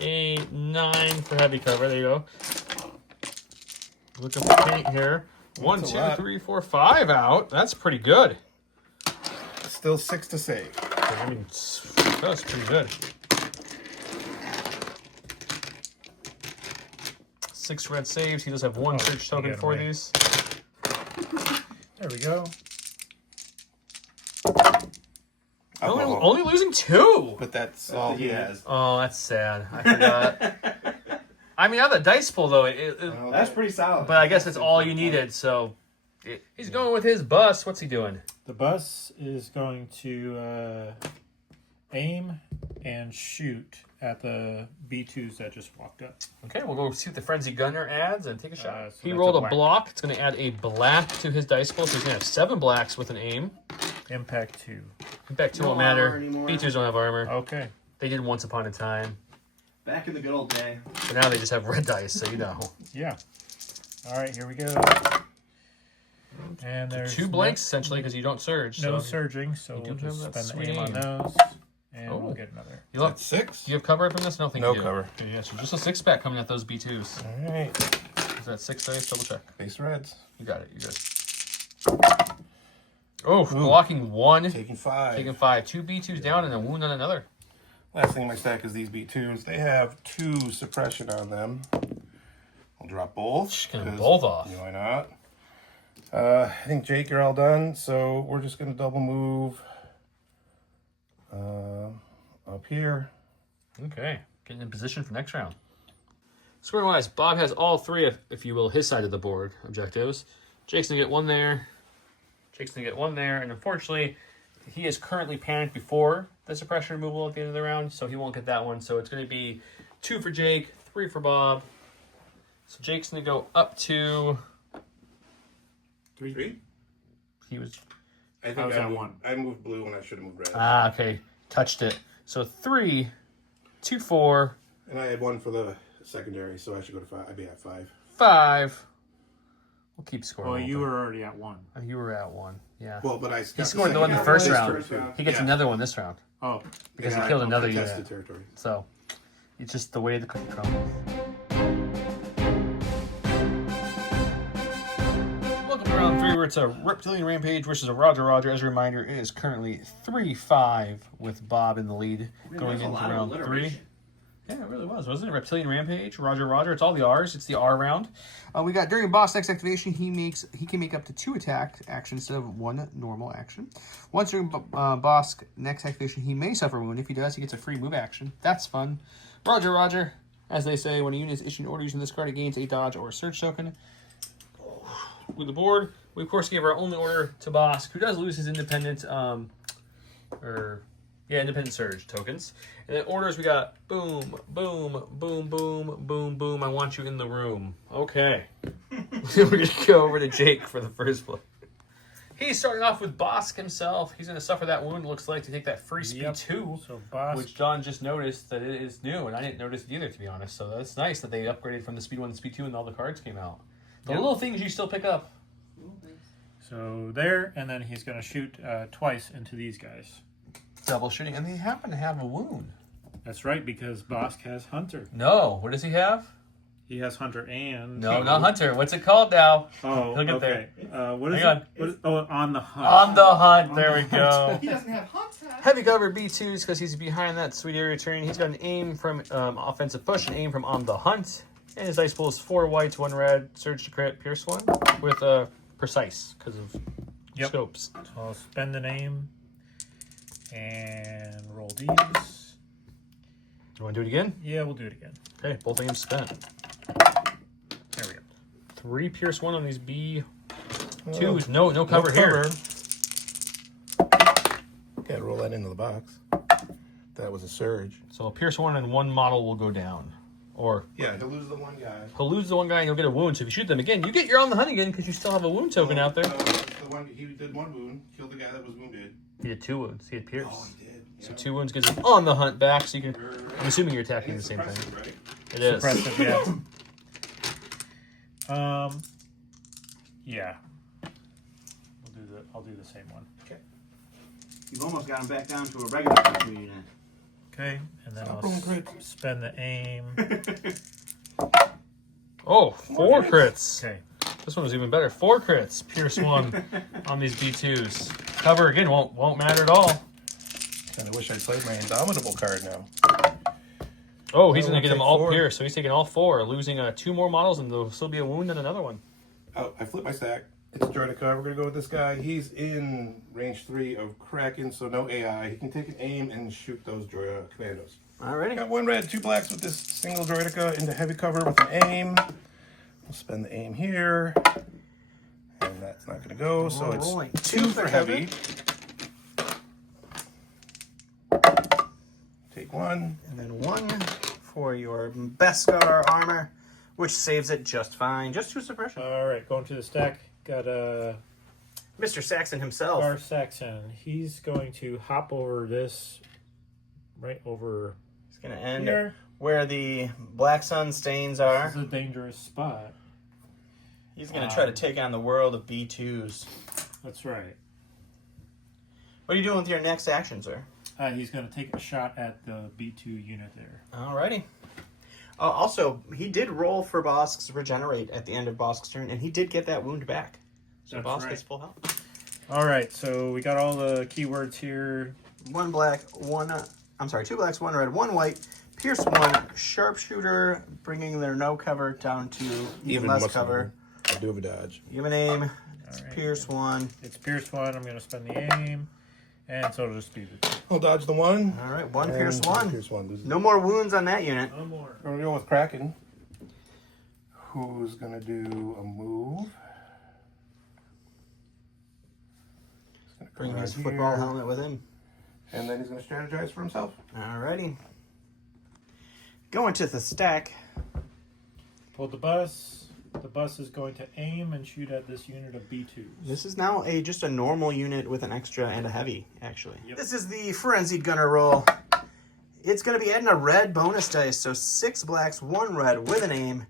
8, 9 for heavy cover. There you go. Look at the paint here. 1, That's a 2, lot. 3, 4, 5 out. That's pretty good. Still 6 to save. I mean, that's pretty good. 6 red saves. He does have 1 search token again, for right. these. There we go. Only losing 2. But that's all he has. Oh, that's sad. I forgot. I mean, on the dice pool though, That's pretty solid. but I guess it's all you needed. So he's going with his bus. What's he doing? The bus is going to aim and shoot at the B2s that just walked up. Okay, we'll go see what the Frenzy Gunner adds and take a shot. So He that's rolled a a black. block. It's going to add a black to his dice pool, so he's going to have 7 blacks with an aim. Impact 2. Impact 2 No won't matter. armor anymore. B2s don't have armor. Okay. They did once upon a time, Back in the good old day. but now they just have red dice, so you know. Yeah. All right, here we go. And there's 2 blanks essentially because you don't surge. No so surging, so You we'll do have just that spend sweet aim on aim. those. And Oh. we'll get another. you look. That's 6. Do you have cover from this? I don't think No you do. cover. Okay, yeah, so just a 6-pack coming at those B2s. All right. Is that 6 dice? Double check. Base reds. You got it. You're good. Oh, blocking 1, Taking 5. taking 5. 2 B2s down and a wound on another. Last thing in my stack is these B2s. They have 2 suppression on them. I'll drop both. Just get them 'cause both off. Why not? I think Jake, you're all done. So we're just going to double move up here. Okay, getting in position for next round. Scoring wise, Bob has all 3, if you will, his side of the board objectives. Jake's gonna get 1 there. Jake's gonna get 1 there, and unfortunately, he is currently panicked before the suppression removal at the end of the round, so he won't get that one. So it's gonna be 2 for Jake, 3 for Bob. So Jake's gonna go up to. 3? He was. I think I was at moved, 1. I moved blue when I should have moved red. Ah, okay, touched it. So 3, 2, 4, And I had 1 for the secondary, so I should go to 5. I'd be at 5. 5. We'll keep scoring. Well, a you little were already at 1. bit. You were at 1. Yeah. Well, but I He scored the one in the first round. Too. He gets another one this round Oh, because And he killed I another contested unit. territory. So it's just the way the cookie crumbles. round 3 where it's a Reptilian Rampage versus a Roger Roger. As a reminder, it is currently 3-5 with Bob in the lead going into round 3. Yeah, it really was, wasn't it? Reptilian Rampage, Roger Roger. It's all the R's. It's the R round. We got during boss next activation, he can make up to 2 attack actions instead of 1 normal action. Once during boss next activation, he may suffer a wound. If he does, he gets a free move action. That's fun. Roger Roger. As they say, when a unit is issued an order using this card, it gains a dodge or a surge token. With the board, we of course gave our only order to Bosk, who does lose his independent, independent surge tokens. And then orders, we got boom, boom, boom, boom, boom, boom. I want you in the room. Okay. We're gonna go over to Jake for the first play. He's starting off with Bosk himself. He's going to suffer that wound, it looks like, to take that free speed 2, So Bosk, which John just noticed that it is new, and I didn't notice it either, to be honest. So that's nice that they upgraded from the speed 1 to speed 2 and all the cards came out. The little things you still pick up. so there, and then he's going to shoot twice into these guys. Double shooting, and they happen to have a wound. That's right, because Bosk has Hunter. No, what does he have? He has Hunter and... No, not Hunter. What's it called now? Oh, Look at okay. What is Hang it? What is, on the hunt. On the hunt. There we go. He doesn't have Hunter. Heavy cover B2s because he's behind that sweet area terrain. He's got an aim from offensive push, an aim from on the hunt. And his dice pool is 4 whites, 1 red, surge to crit, pierce 1 with precise because of scopes. So I'll spend the name and roll these. You want to do it again? Yeah, we'll do it again. Okay, both names spent. There we go. 3 pierce 1 on these B2s. No cover here. Can't roll that into the box. That was a surge. So pierce 1 and 1 model will go down. Or Yeah, he'll lose the one guy. he'll lose the one guy and he'll get a wound. So if you shoot them again, you get your on the hunt again because you still have a wound token out there. The one, he did 1 wound, killed the guy that was wounded. He had 2 wounds. He had pierce. Oh, he did. So 2 wounds gives him on the hunt back. So you can. I'm assuming you're attacking the It's same thing. suppressive, right? It is. Suppressive, yeah. Yeah. I'll do the same one. Okay. You've almost got him back down to a regular creature unit. Okay, and then Stop I'll rolling crits. spend the aim. Oh, 4 crits. Okay. This one was even better. 4 crits. Pierce 1 on these B2s. Cover again won't matter at all. Kind of wish I played my Indomitable card now. Oh, he's I going to will get them take all 4. pierced. So he's taking all 4, losing 2 more models, and there'll still be a wound and another one. Oh, I flipped my stack. It's Droidica. We're going to go with this guy. He's in range 3 of Kraken, so no AI. He can take an aim and shoot those commandos. Alrighty. Got 1 red, 2 blacks with this single Droidica into heavy cover with an aim. We'll spend the aim here. And that's not going to go, so it's rolling. 2 for heavy. Take 1. And then 1 for your Beskar armor, which saves it just fine. Just 2 suppression. All right, going to the stack. Got Mr. Saxon himself. Gar Saxon. He's going to hop over this, right over He's going to end here. where the Black Sun stains are. This is a dangerous spot. He's going to try to take on the world of B2s. That's right. What are you doing with your next action, sir? He's going to take a shot at the B2 unit there. Alrighty. Also, he did roll for Bosk's regenerate at the end of Bosk's turn, and he did get that wound back. So That's Bosk right. gets full health. All right, so we got all the keywords here. 1 black, 1... I'm sorry, 2 blacks, 1 red, 1 white. Pierce 1, sharpshooter, bringing their no cover down to even less cover. I do have a dodge. Give him an aim. All It's right. Pierce 1. It's Pierce 1. I'm going to spend the aim. And so it'll just be the 2. I'll dodge the 1. Alright, 1 and Pierce 1. Pierce 1. Loses. No more wounds on that unit. No more. We're going to go with Kraken. Who's going to do a move? He's gonna come Bring right his here, football helmet with him. And then he's going to strategize for himself. Alrighty. Going to the stack. Pulled the bus. The bus is going to aim and shoot at this unit of B2s. This is now just a normal unit with an extra and a heavy, actually. Yep. This is the Frenzied Gunner roll. It's going to be adding a red bonus dice, so 6 blacks, 1 red with an aim.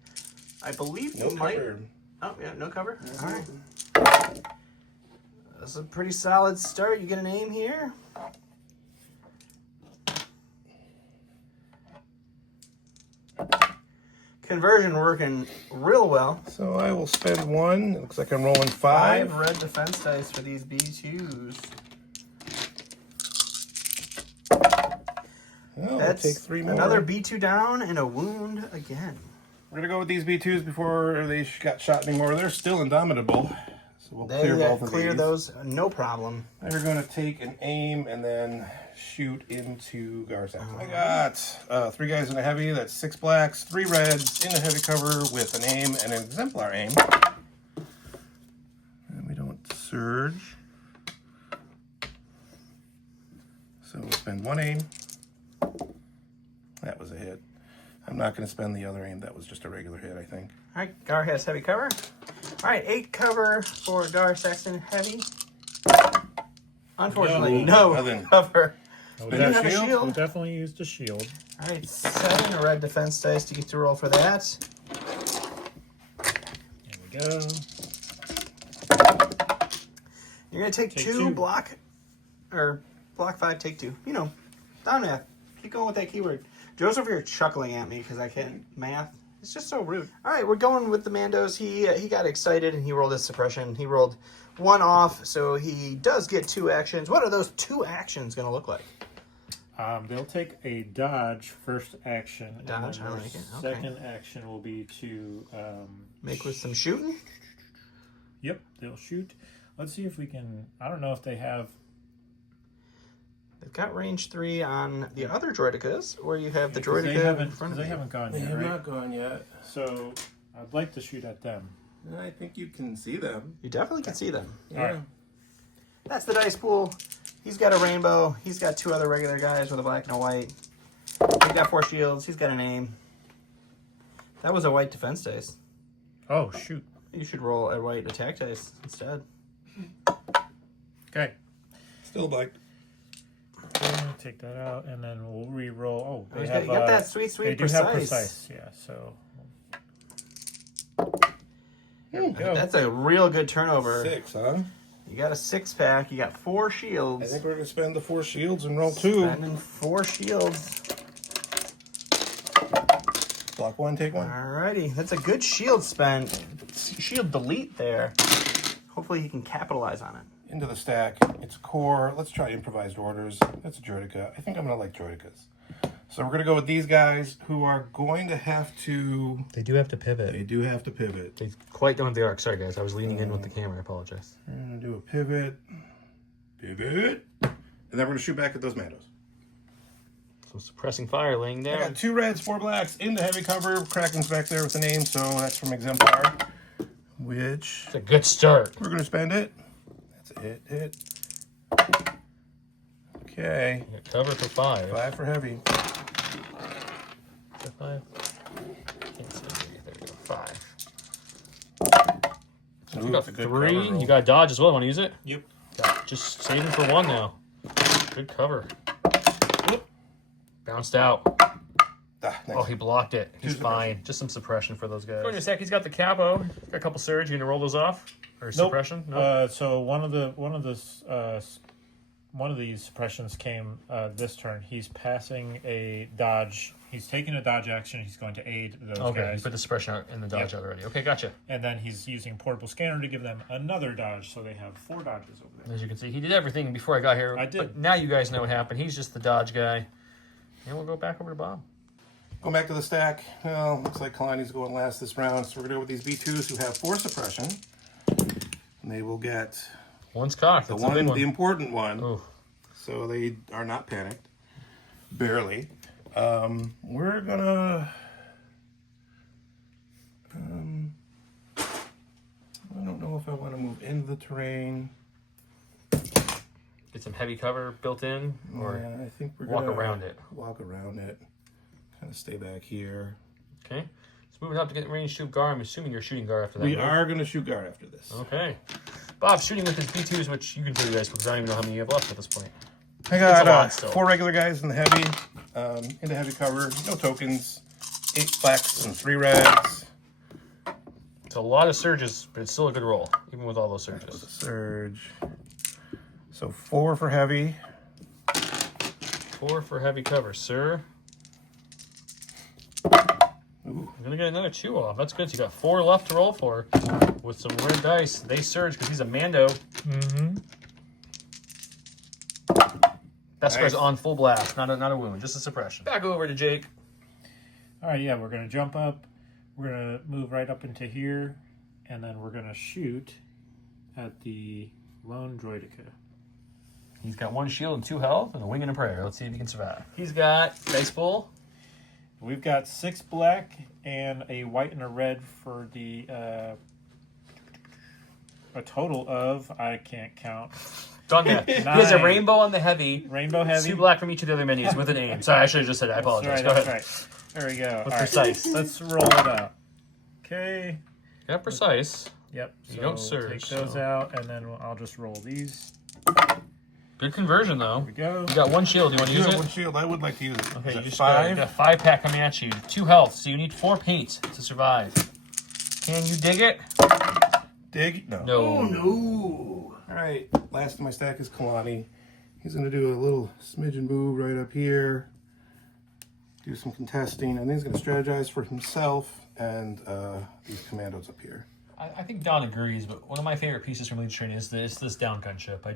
I believe No you might... cover. Oh, yeah, no cover? All right. That's a pretty solid start. You get an aim here. Conversion working real well. So I will spend one. It looks like I'm rolling 5. 5 red defense dice for these B2s. Oh, That's take 3 more. another B2 down and a wound again. We're gonna go with these B2s before they got shot anymore. They're still indomitable, so we'll clear both of clear these. those, no problem. They're gonna take an aim and then shoot into Garsax. I got 3 guys in a heavy. That's 6 blacks, 3 reds in a heavy cover with an aim and an exemplar aim. And we don't surge, so we'll spend 1 aim. That was a hit. I'm not going to spend the other aim. That was just a regular hit, I think. All right, Gar has heavy cover. All right, 8 cover for Gar Saxon heavy. Unfortunately, no nothing. cover. We'll Spin your have a shield. shield. We'll definitely use the shield. All right, 7 red defense dice to get to roll for that. There we go. You're gonna take 2 block, or block 5, take 2. You know, down math. Keep going with that keyword. Joe's over here chuckling at me because I can't math. It's just so rude. All right, we're going with the Mandos. He got excited and he rolled his suppression. He rolled 1 off, so he does get 2 actions. What are those 2 actions going to look like? They'll take a dodge first action. Dodge, and I then like their it. Okay. second action will be to Make with some shooting? Yep, they'll shoot. Let's see if we can. I don't know if they have. They've got range 3 on the other Droidicas, or you have the Because Droidica in front of they you. haven't gone They yet, have right? not gone yet. So I'd like to shoot at them. I think you can see them. You definitely can see them. Yeah. All right. That's the dice pool. He's got a rainbow. He's got 2 other regular guys with a black and a white. He's got 4 shields. He's got an aim. That was a white defense dice. Oh shoot. You should roll a white attack dice instead. Okay. Still black. Take that out, and then we'll re-roll. Oh, they You have got that sweet, They do precise. have precise. Yeah. So. There we go. That's a real good turnover. 6, huh? You got a 6-pack. You got 4 I shields. think we're going to spend the 4 shields and roll 2. Spending 4 shields. Block 1, take 1. Alrighty, that's a good shield spend. Shield delete there. Hopefully he can capitalize on it. Into the stack. It's core. Let's try improvised orders. That's a Droidica. I think I'm going to like Droidicas. So we're going to go with these guys who are going to have to... They do have to pivot. They do have to pivot. They quite don't have the arc. Sorry, guys. I was leaning in with the camera. I apologize. We're going to do a pivot. Pivot. And then we're going to shoot back at those Mandos. So suppressing fire, laying I down. got 2 reds, 4 blacks, into heavy cover. Kraken's back there with a name, so that's from Exemplar. Which It's a good start. we're going to spend it. That's a hit. Okay. You got cover for 5. 5 for heavy. Is that 5? Can't see it. There we go. 5. Ooh, You got it's a good 3. cover roll. You got dodge as well. Want to use it? Yep. Just saving for 1 now. Good cover. Bounced out. Ah, nice. Oh, he blocked it. He's fine. Just some suppression for those guys. Going to sec, he's got the capo. Got a couple surge. You gonna roll those off or suppression? Nope. So one of these suppressions came this turn. He's passing a dodge. He's taking a dodge action. He's going to aid those Okay, you guys. put the suppression out in the dodge out already. Okay, gotcha. And then he's using portable scanner to give them another dodge, so they have 4 dodges over there. As you can see, he did everything before I got here. I did. But now you guys know what happened. He's just the dodge guy. And we'll go back over to Bob. Going back to the stack. Well, looks like Kalani's going last this round, so we're going to go with these B2s who have 4 suppression. And they will get One's cocked. the That's a big one. the important one. Ooh. So they are not panicked. Barely. We're gonna... I don't know if I want to move into the terrain. Get some heavy cover built in, or Yeah, I think we're walk gonna around it. Walk around it. Kind of stay back here. Okay. Let's move it up to get range 2 Gar. I'm assuming you're shooting Gar after that. We right? are going to shoot Gar after this. Okay. Bob shooting with his B2s, which you can do guys because I don't even know how many you have left at this point. I It's a lot got still. 4 regular guys in the heavy, into heavy cover, no tokens, 8 blacks and 3 reds. It's a lot of surges, but it's still a good roll, even with all those surges. Surge. So 4 for heavy. 4 for heavy cover, sir. You're gonna get another 2 off. That's good. So you got 4 left to roll for with some red dice. They surge because he's a Mando. Mm-hmm. That square's on full blast, not a wound, just a suppression. Back over to Jake. All right, yeah, we're gonna jump up. We're gonna move right up into here, and then we're gonna shoot at the lone droideka. He's got 1 shield and 2 health and a wing and a prayer. Let's see if he can survive. He's got dice bowl. We've got 6 black and a white and a red for the a total of, I can't count. Done that. He has a rainbow on the heavy. Rainbow heavy. 2 black from each of the other menus with an aim. Sorry, I should have just said it. I apologize. Go ahead. Right. There we go. With All precise. Right. Let's roll it out. Okay. Yeah, precise. Yep. You don't surge, Take those so. out, and then I'll just roll these. Good conversion, though. Here we go. You got 1 shield. You want to You use have it? 1 shield. I would like to use it. Okay, Is you that just 5? got a 5 pack coming at you. 2 health, so you need 4 paint to survive. Can you dig it? Dig? No. No. Oh, no. All right. Last in my stack is Kalani. He's going to do a little smidgen move right up here. Do some contesting. And then he's going to strategize for himself and these commandos up here. I think Don agrees, but one of my favorite pieces from Legion Training is this down gunship. I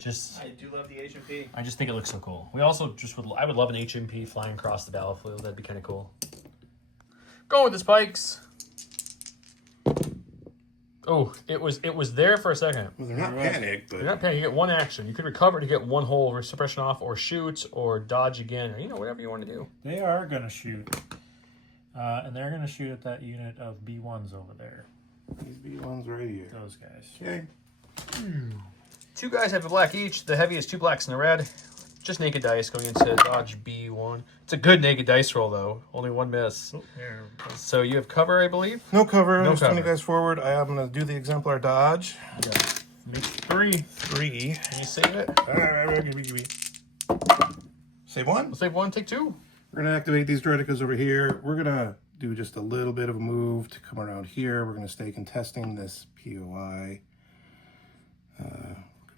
do love the HMP. I just think it looks so cool. We also I would love an HMP flying across the battlefield. That'd be kind of cool. Going with the spikes. Oh, it was there for a second. Well, they're not panicked, but You're not panicked. You get 1 action. You could recover to get 1 whole suppression off, or shoot, or dodge again, or whatever you want to do. They are going to shoot. And they're going to shoot at that unit of B1s over there. these B1s right here. Those guys. Okay. 2 guys have a black each. The heavy is 2 blacks and a red. Just naked dice going into dodge B1. It's a good naked dice roll, though. Only 1 miss. Oh, there. So you have cover, I believe? No cover. No There's 20 cover. guys forward. I am going to do the exemplar dodge. Make 3. 3. Can you save it? Save 1. We'll save 1, take 2. We're going to activate these droidekas over here. We're going to do just a little bit of a move to come around here. We're going to stay contesting this POI.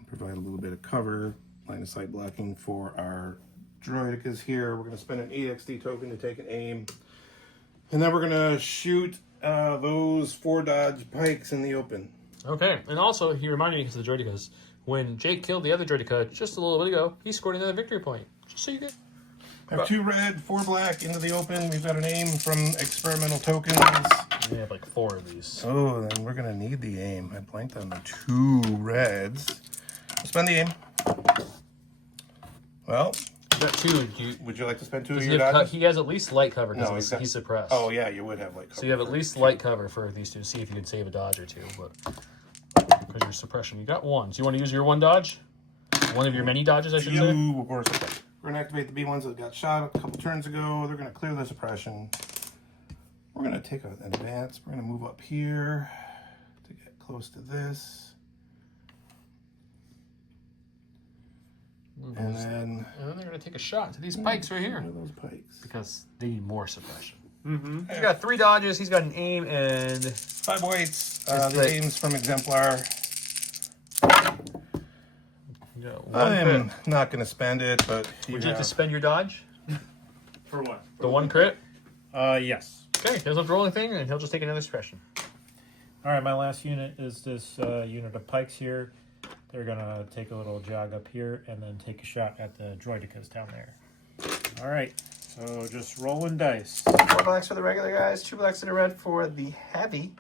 Provide a little bit of cover, line of sight blocking for our droidekas here. We're going to spend an EXD token to take an aim. And then we're going to shoot those 4 dodge pikes in the open. Okay, and also, he reminded me because of the droidekas, when Jake killed the other droideka just a little bit ago, he scored another victory point. Just so you get... I have 2 red, 4 black into the open. We've got an aim from experimental tokens. We have like 4 of these. Oh, then we're going to need the aim. I blanked on the 2 reds. Spend the aim. Well, You got 2. would you like to spend 2 of Does your he, have dodges? he has at least light cover No, because he's suppressed. Oh, yeah, you would have light cover. So you have at least light cover for these 2 to see if you can save a dodge or 2. But because your suppression, you got 1. So you want to use your 1 dodge? One of your many dodges, I should say? Of course. We're going to activate the B1s that got shot a couple turns ago. They're going to clear the suppression. We're going to take an advance. We're going to move up here to get close to this. And then they're going to take a shot to these pikes right here. one of those pikes. Because they need more suppression. Mm-hmm. He's got 3 dodges. He's got an aim and... 5 whites. It's The like- aims from exemplar. You got 1 I am crit. not going to spend it, but Would you like to spend your dodge? For what? The 1 crit? Yes. Okay, he'll have to roll anything, and he'll just take another suppression. All right, my last unit is this unit of pikes here. They're going to take a little jog up here and then take a shot at the droidekas down there. All right, so just rolling dice. 4 blacks for the regular guys, 2 blacks and a red for the heavy.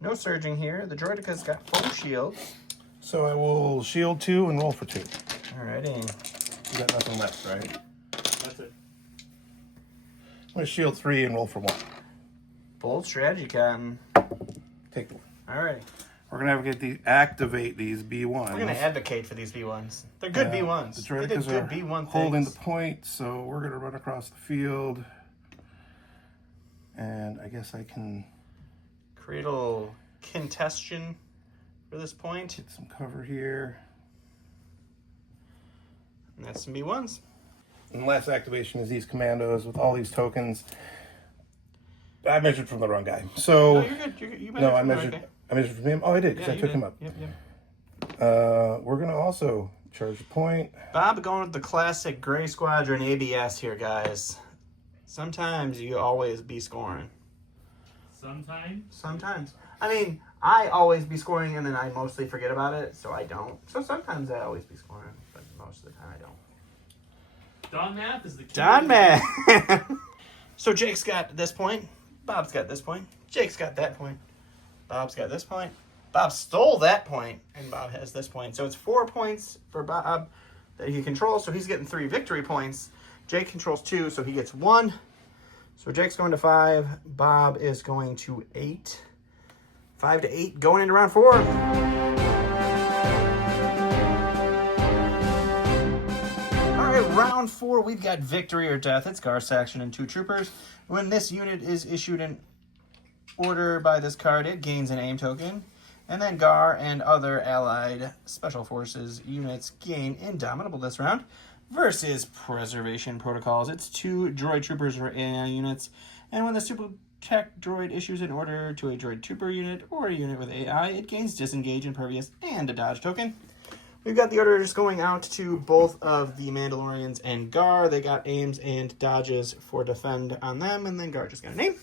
No surging here. The droideka's got full shields. So I will shield 2 and roll for 2. Alrighty. You got nothing left, right? That's it. I'm going to shield 3 and roll for 1. Bold strategy, Cotton. Take the 1. Alright. We're going to activate these B1s. We're going to advocate for these B1s. They're good B1s. The They did droidekas good are B1 holding things. the point, so we're going to run across the field. And I guess I can Create a little contestion for this point. get some cover here. And that's some B1s. And the last activation is these commandos with all these tokens. I measured from the wrong guy. So No, you're good. You no, I from measured. okay. I measured from him. Oh, I did because Yeah, I you took did. him up. Yep, yep. We're gonna also charge a point. Bob going with the classic Gray Squadron ABS here, guys. Sometimes you always be scoring. Sometimes. I mean, I always be scoring and then I mostly forget about it, so I don't. So sometimes I always be scoring, but most of the time I don't. Don Math is the key. Don Math. So Jake's got this point. Bob's got this point. Jake's got that point. Bob's got this point. Bob stole that point, and Bob has this point. So it's 4 points for Bob that he controls, so he's getting 3 victory points. Jake controls 2, so he gets 1. So Jake's going to 5. Bob is going to 8. 5 to 8, going into round 4. All right, round 4, we've got victory or death. It's Gar Saxon and 2 troopers. When this unit is issued an order by this card, it gains an aim token. And then Gar and other allied special forces units gain Indomitable this round. Versus Preservation Protocols, it's 2 droid troopers or AI units. And when the super tech droid issues an order to a droid trooper unit or a unit with AI, it gains Disengage, Impervious, and a dodge token. We've got the orders going out to both of the Mandalorians and Gar. They got aims and dodges for defend on them, and then Gar just got a name.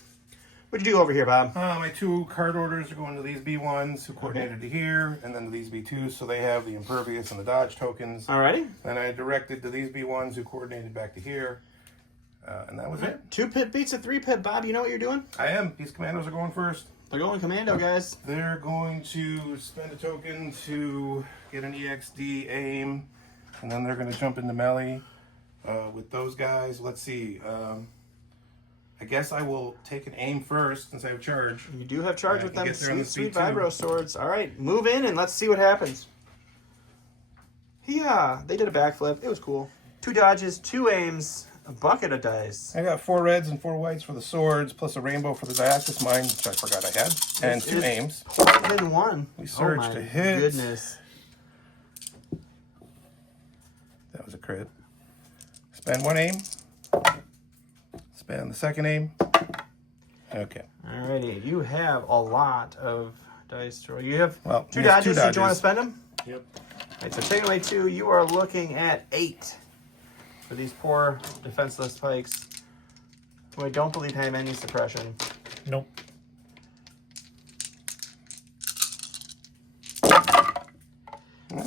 What'd you do over here, Bob? My 2 card orders are going to these B1s who coordinated to here, and then to these B2s, so they have the Impervious and the dodge tokens. Alrighty. Then I directed to these B1s who coordinated back to here, and that was it. 2 pip beats a 3 pip. Bob, you know what you're doing? I am. These commandos are going first. They're going commando, guys. They're going to spend a token to get an EXD aim, and then they're going to jump into melee with those guys. Let's see. I guess I will take an aim first since I have charge. You do have charge I with can them get there on sweet, the sweet speed vibro swords. All right, move in and let's see what happens. Yeah, they did a backflip. It was cool. 2 dodges, 2 aims, a bucket of dice. I got 4 reds and 4 whites for the swords, plus a rainbow for the diaxis mine, which I forgot I had, and 2 aims. Then 1. We surged to hit. Goodness. That was a crit. Spend 1 aim. Spend the second aim. Okay. Alrighty, you have a lot of dice. You have Well, 2 yes, dodges. 2 Did you want to dodges. spend them? Yep. Alright, so taking away 2, you are looking at 8 for these poor defenseless pikes, who I don't believe have any suppression. Nope.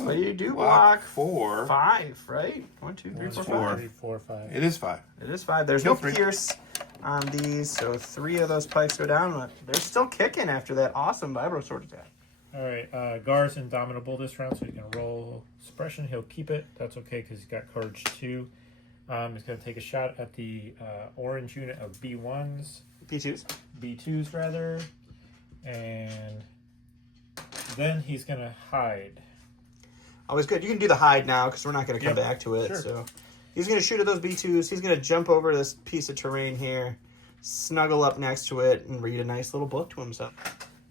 But you do Block block 4. 5, right? 1, 2, 3, 4, 5. 3, 4, 5. It is 5. It is 5. There's Kill no 3. pierce on these, so 3 of those pikes go down. But they're still kicking after that awesome vibro sword attack. All right, Gar's Indomitable this round, so he's going to roll suppression. He'll keep it. That's okay because he's got courage 2. He's going to take a shot at the orange unit of B1s. P2s. B2s, rather. And then he's going to hide. Always good. You can do the hide now because we're not going to come Yep. back to it. Sure. So he's going to shoot at those B2s. He's going to jump over this piece of terrain here, snuggle up next to it, and read a nice little book to himself.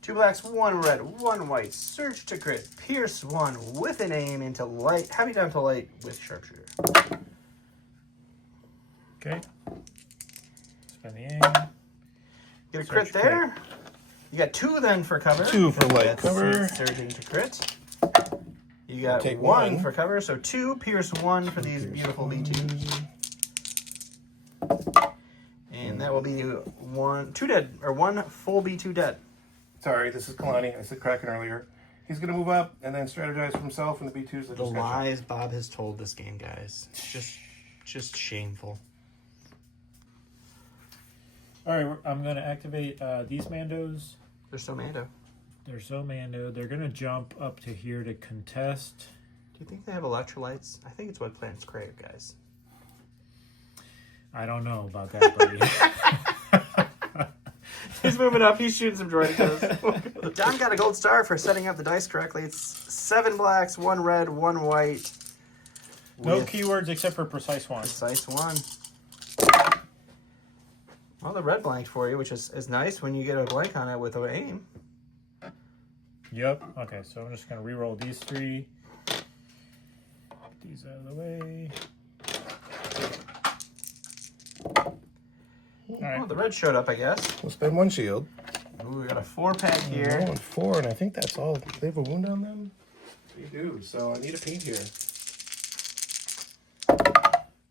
2 blacks, 1 red, 1 white. Surge to crit. Pierce 1 with an aim into light. Heavy down to light with sharpshooter. Okay. Spend the aim. Get a crit Surge there. You got 2 then for cover. 2 for light That's cover. surging to crit. You got Take 1 1. for cover, so 2, pierce 1 for these beautiful B2s. And that will be 1 dead, or 1 full B2 dead. Sorry, this is Kalani. I said Kraken earlier. He's going to move up and then strategize for himself and the B2s. That The just got lies Bob has told this game, guys. It's just shameful. All right, I'm going to activate these Mandos. They're so Mando. They're so Mando. They're going to jump up to here to contest. Do you think they have electrolytes? I think it's what planets crave, guys. I don't know about that, buddy. He's moving up. He's shooting some droids. Don got a gold star for setting up the dice correctly. It's 7 blacks, 1 red, 1 white. No with keywords except for precise one. precise 1. Well, the red blanked for you, which is nice when you get a blank on it with an aim. Yep. Okay, so I'm just going to re-roll these 3. Get these out of the way. All right. Oh, the red showed up, I guess. We'll spend 1 shield. Ooh, we got a 4-pack here. Rolling 4, and I think that's all. They have a wound on them? They do, so I need a paint here.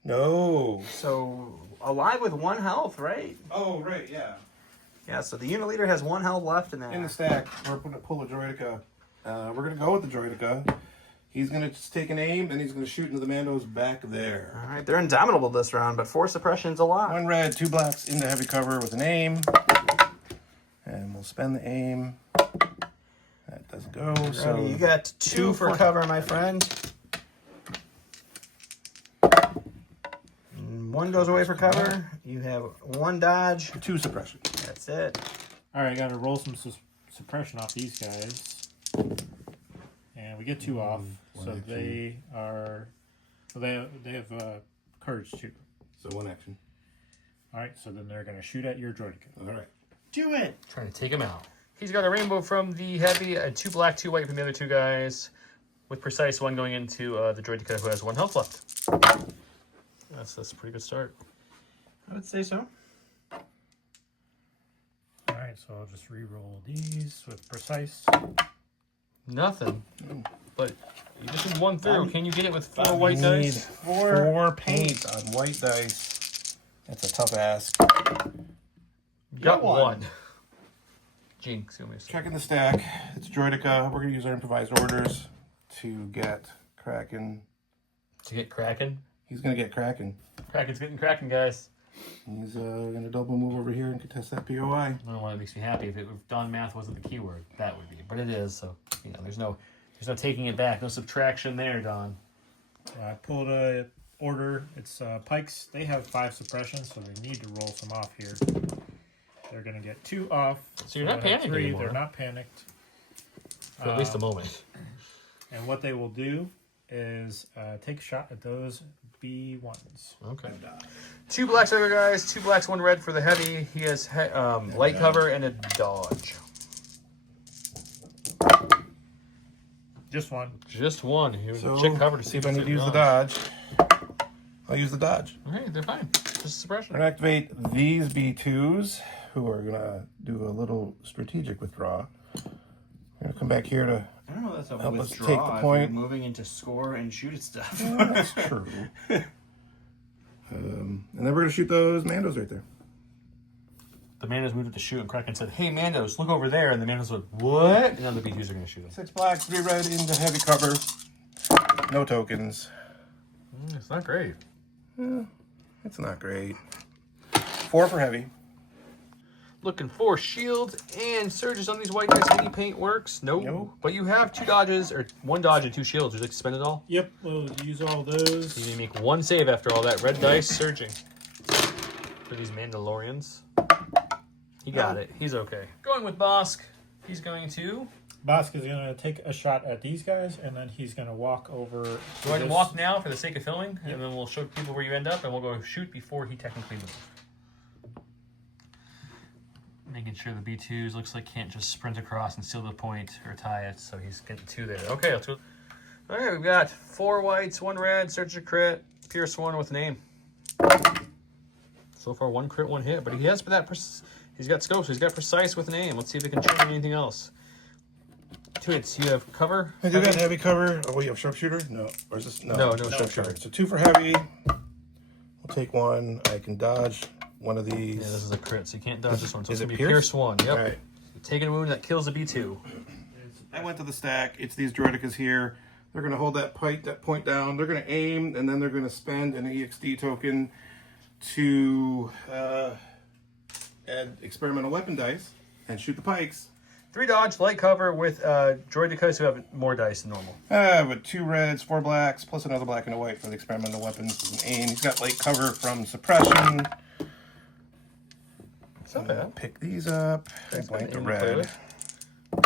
No. So, alive with 1 health, right? Oh, right, yeah. Yeah, so the unit leader has one held left in there. In the stack, we're going to pull a Droidica. We're going to go with the Droidica. He's going to just take an aim, and he's going to shoot into the Mandos back there. All right, they're indomitable this round, but 4 suppression's a lot. 1 red, 2 blacks into heavy cover with an aim. And we'll spend the aim. That doesn't go. So You got 2 for cover, my friend. And 1 goes away for cover. You have 1 dodge. 2 suppression. That's it. All right, got to roll some suppression off these guys, and we get 2 off. So they are, so they have courage 2. So 1 action. All right, so then they're going to shoot at your Droidica. All right. Do it. Trying to take him out. He's got a rainbow from the heavy, 2 black, 2 white from the other 2 guys, with precise 1 going into the Droidica who has 1 health left. That's a pretty good start. I would say so. All right, so I'll just re-roll these with precise. Nothing. But you just need 1 through. Can you get it with 4 We white need dice? 4 paint on white dice. That's a tough ask. Got one. 1. Gene, excuse me. Checking the stack. It's Droidica. We're going to use our improvised orders to get Kraken. To get Kraken. He's going to get Kraken. Kraken's getting Kraken, guys. He's going to double move over here and contest that POI. I don't know why it makes me happy. If Don Math wasn't the keyword, that would be. But it is, so you know, there's no taking it back, no subtraction there, Don. I pulled a order. It's pikes. They have 5 suppressions, so they need to roll some off here. They're going to get 2 off. So you're not they have panicked 3. anymore. They're not panicked. For at least a moment. And what they will do is take a shot at those B1s. Okay. 2 blacks, other guys. 2 blacks, 1 red for the heavy. He has light cover and a dodge. Just 1. Just 1. He was So, check cover to see if I need to use the dodge. dodge, I'll use the dodge. Okay, they're fine. Just suppression. We're going to activate these B2s, who are going to do a little strategic withdraw. We're going to come back here to... I don't know. That's a Help us withdraw. take the if point. you're moving into score and shoot at stuff. That's true. And then we're going to shoot those Mandos right there. The Mandos moved to shoot, and Kraken said, "Hey, Mandos, look over there." And the Mandos went, "What?" And now the B2s are going to shoot them. 6 black, 3 red into heavy cover. No tokens. It's not great. It's not great. 4 for heavy. Looking for shields and surges on these white dice. Any paint works? Nope. Nope. But you have 2 dodges, or 1 dodge and 2 shields. Would you like to spend it all? Yep, we'll use all those. You need to make 1 save after all that. Red dice surging. For these Mandalorians. He got it. He's okay. Going with Bosk. He's going to... Bosk is going to take a shot at these guys, and then he's going to walk over. Go ahead and walk now for the sake of filming, and then we'll show people where you end up, and we'll go shoot before he technically moves. Making sure the B2s looks like can't just sprint across and steal the point or tie it, so he's getting 2 there. Okay, let's go. All right, we've got 4 whites, 1 red, search a crit, pierce 1 with name. So far, 1 crit, 1 hit, but he has that. He's got scope, so he's got precise with name. Let's see if they can change anything else. 2 hits. You have cover. I do got heavy cover. Oh, you have sharpshooter? No. Or is this? No sharpshooter. So 2 for heavy. We'll take 1. I can dodge one of these. Yeah, this is a crit, so you can't dodge this one. So Is it's it going to be pierce 1. Yep. All right. Taking a wound that kills a B2. I went to the stack. It's these Droidicas here. They're going to hold that point down. They're going to aim, and then they're going to spend an EXD token to add experimental weapon dice and shoot the pikes. 3 dodge, light cover with droidicas who have more dice than normal. With 2 reds, 4 blacks, plus another black and a white for the experimental weapons and aim. He's got light cover from suppression. It's not bad. Pick these up. I blank the aim red. clearly.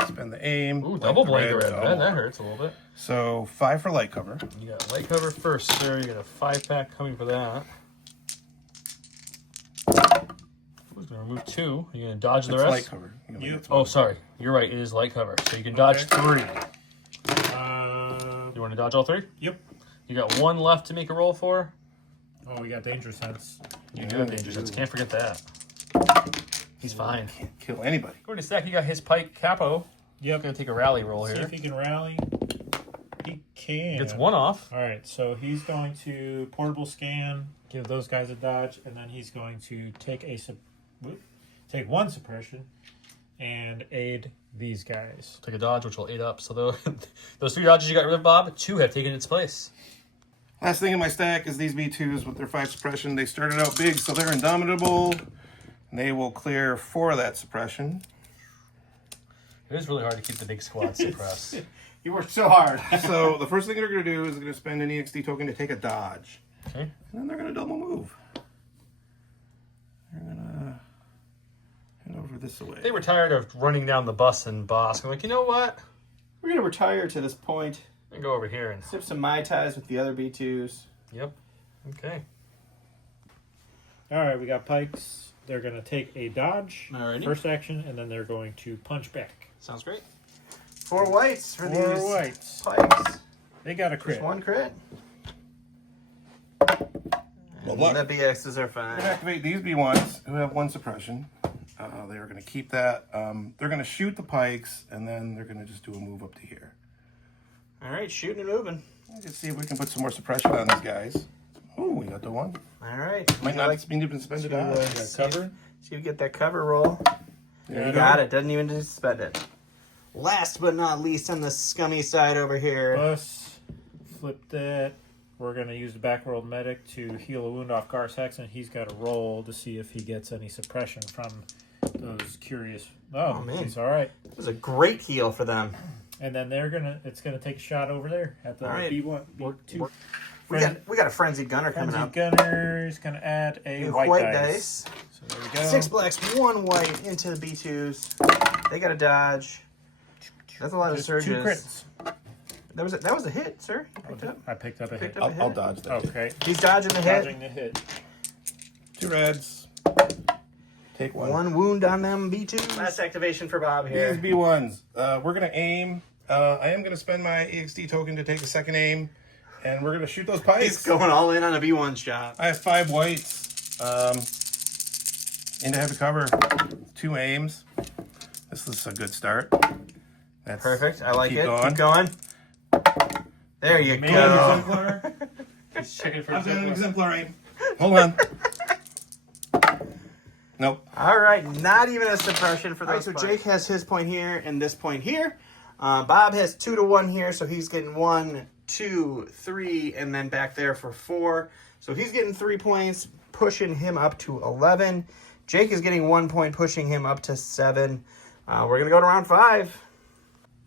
Spend the aim. Ooh, double blank red. double. That hurts a little bit. So 5 for light cover. You got light cover first, sir. You got a 5-pack coming for that. Who's going to remove 2? Are you going to dodge the That's rest? light cover. You. Oh, sorry. You're right. It is light cover. So you can dodge 3. You want to dodge all 3? Yep. You got 1 left to make a roll for. Oh, we got danger sense. You do have danger sense. Can't forget that. He's fine. Can't kill anybody. Going to stack, you got his pike capo. Yep. Going to take a rally roll See here. if he can rally. He can. Gets 1 off. All right, so he's going to portable scan, give those guys a dodge, and then he's going to take a take 1 suppression and aid these guys. Take a dodge, which will 8 up. So those 3 dodges you got rid of, Bob, 2 have taken its place. Last thing in my stack is these B2s with their 5 suppression. They started out big, so they're indomitable. They will clear 4 of that suppression. It is really hard to keep the big squad suppressed. You worked so hard. So the first thing they're going to do is they're going to spend an EXD token to take a dodge. Okay. And then they're going to double move. They're going to head over this way. They were tired of running down the bus and Bosk. I'm like, you know what? We're going to retire to this point. I'm going to go over here and... Sip some Mai Tais with the other B2s. Yep. Okay. All right, we got pikes. They're going to take a dodge, Alrighty. first action, and then they're going to punch back. Sounds great. 4 whites for 4 these whites. pikes. They got a Just crit. 1 crit. Well, look. The BXs are We're fine. going to activate these B1s who have 1 suppression. They are going to keep that. They're going to shoot the pikes, and then they're going to just do a move up to here. All right, shooting and moving. Let's see if we can put some more suppression on these guys. Oh, we got the 1. All right. Might not mean to spend it out. Got cover. See if you get that cover roll. There You got it. Doesn't even just spend it. Last but not least, on the scummy side over here. Plus, flip that. We're going to use the back rolled medic to heal a wound off Gar Saxon. He's got to roll to see if he gets any suppression from those curious. Oh, man. he's all right. It was a great heal for them. And then it's gonna take a shot over there at the All right. B1, B2. We got a frenzied gunner coming Frenzy up. Gunner is gonna add a Two white, white dice. So there we go. 6 blacks, 1 white into the B2s. They got a dodge. That's a lot of Just surges. 2 crits. That was a hit, sir. You picked up. I picked up a hit. Picked up a I'll hit. dodge that. Okay. He's dodging the hit. Dodging the hit. 2 reds. Take 1. 1 wound on them B2s. Last activation for Bob These here. B1s. We're going to aim. I am going to spend my EXD token to take a second aim. And we're going to shoot those He's pikes. going all in on a B1 shot. I have 5 whites. Into heavy cover. 2 aims. This is a good start. That's Perfect. I like keep it. going. Keep going. There you Man, go. exemplar. He's checking for I've got an exemplar. exemplar aim. Hold on. Nope. All right, not even a suppression for those. All right, so That's Jake has his point here and this point here. Bob has 2 to 1 here, so he's getting 1, 2, 3, and then back there for 4. So he's getting 3 points, pushing him up to 11. Jake is getting 1 point, pushing him up to 7. We're gonna go to round 5.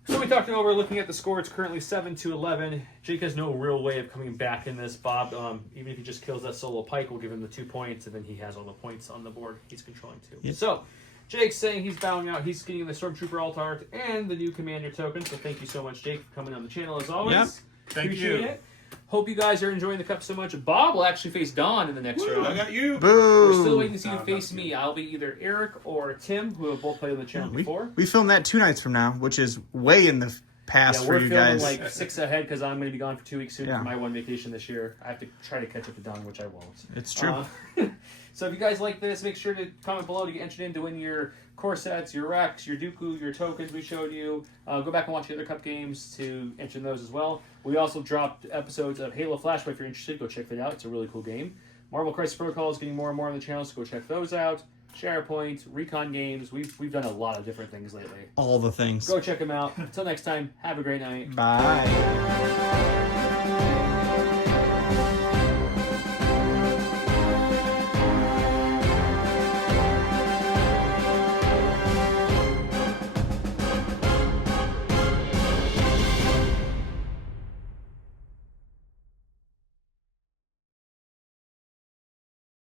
So we talked over looking at the score. It's currently 7-11. Jake has no real way of coming back in this. Bob, even if he just kills that solo pike, we'll give him the 2 points, and then he has all the points on the board. He's controlling 2. Yep. So Jake's saying he's bowing out. He's getting the Stormtrooper alt art and the new Commander token. So thank you so much, Jake, for coming on the channel as always. Yep. Thank Appreciate you. it. Hope you guys are enjoying the cup so much. Bob will actually face Don in the next Woo, round. I got you. Boo! We're still waiting to see who Don face got me. I'll be either Eric or Tim, who have both played on the channel before. We filmed that 2 nights from now, which is way in the past Yeah, for we're you filming guys. like 6 ahead because I'm going to be gone for 2 weeks soon Yeah. for my 1 vacation this year. I have to try to catch up to Don, which I won't. It's true. So if you guys like this, make sure to comment below to get entered in to win your core sets, your Rex, your Dooku, your tokens we showed you. Go back and watch the other cup games to enter in those as well. We also dropped episodes of Halo Flashback. If you're interested, go check that out. It's a really cool game. Marvel Crisis Protocol is getting more and more on the channel, so go check those out. SharePoint, Recon Games. We've done a lot of different things lately. All the things. Go check them out. Until next time, have a great night. Bye.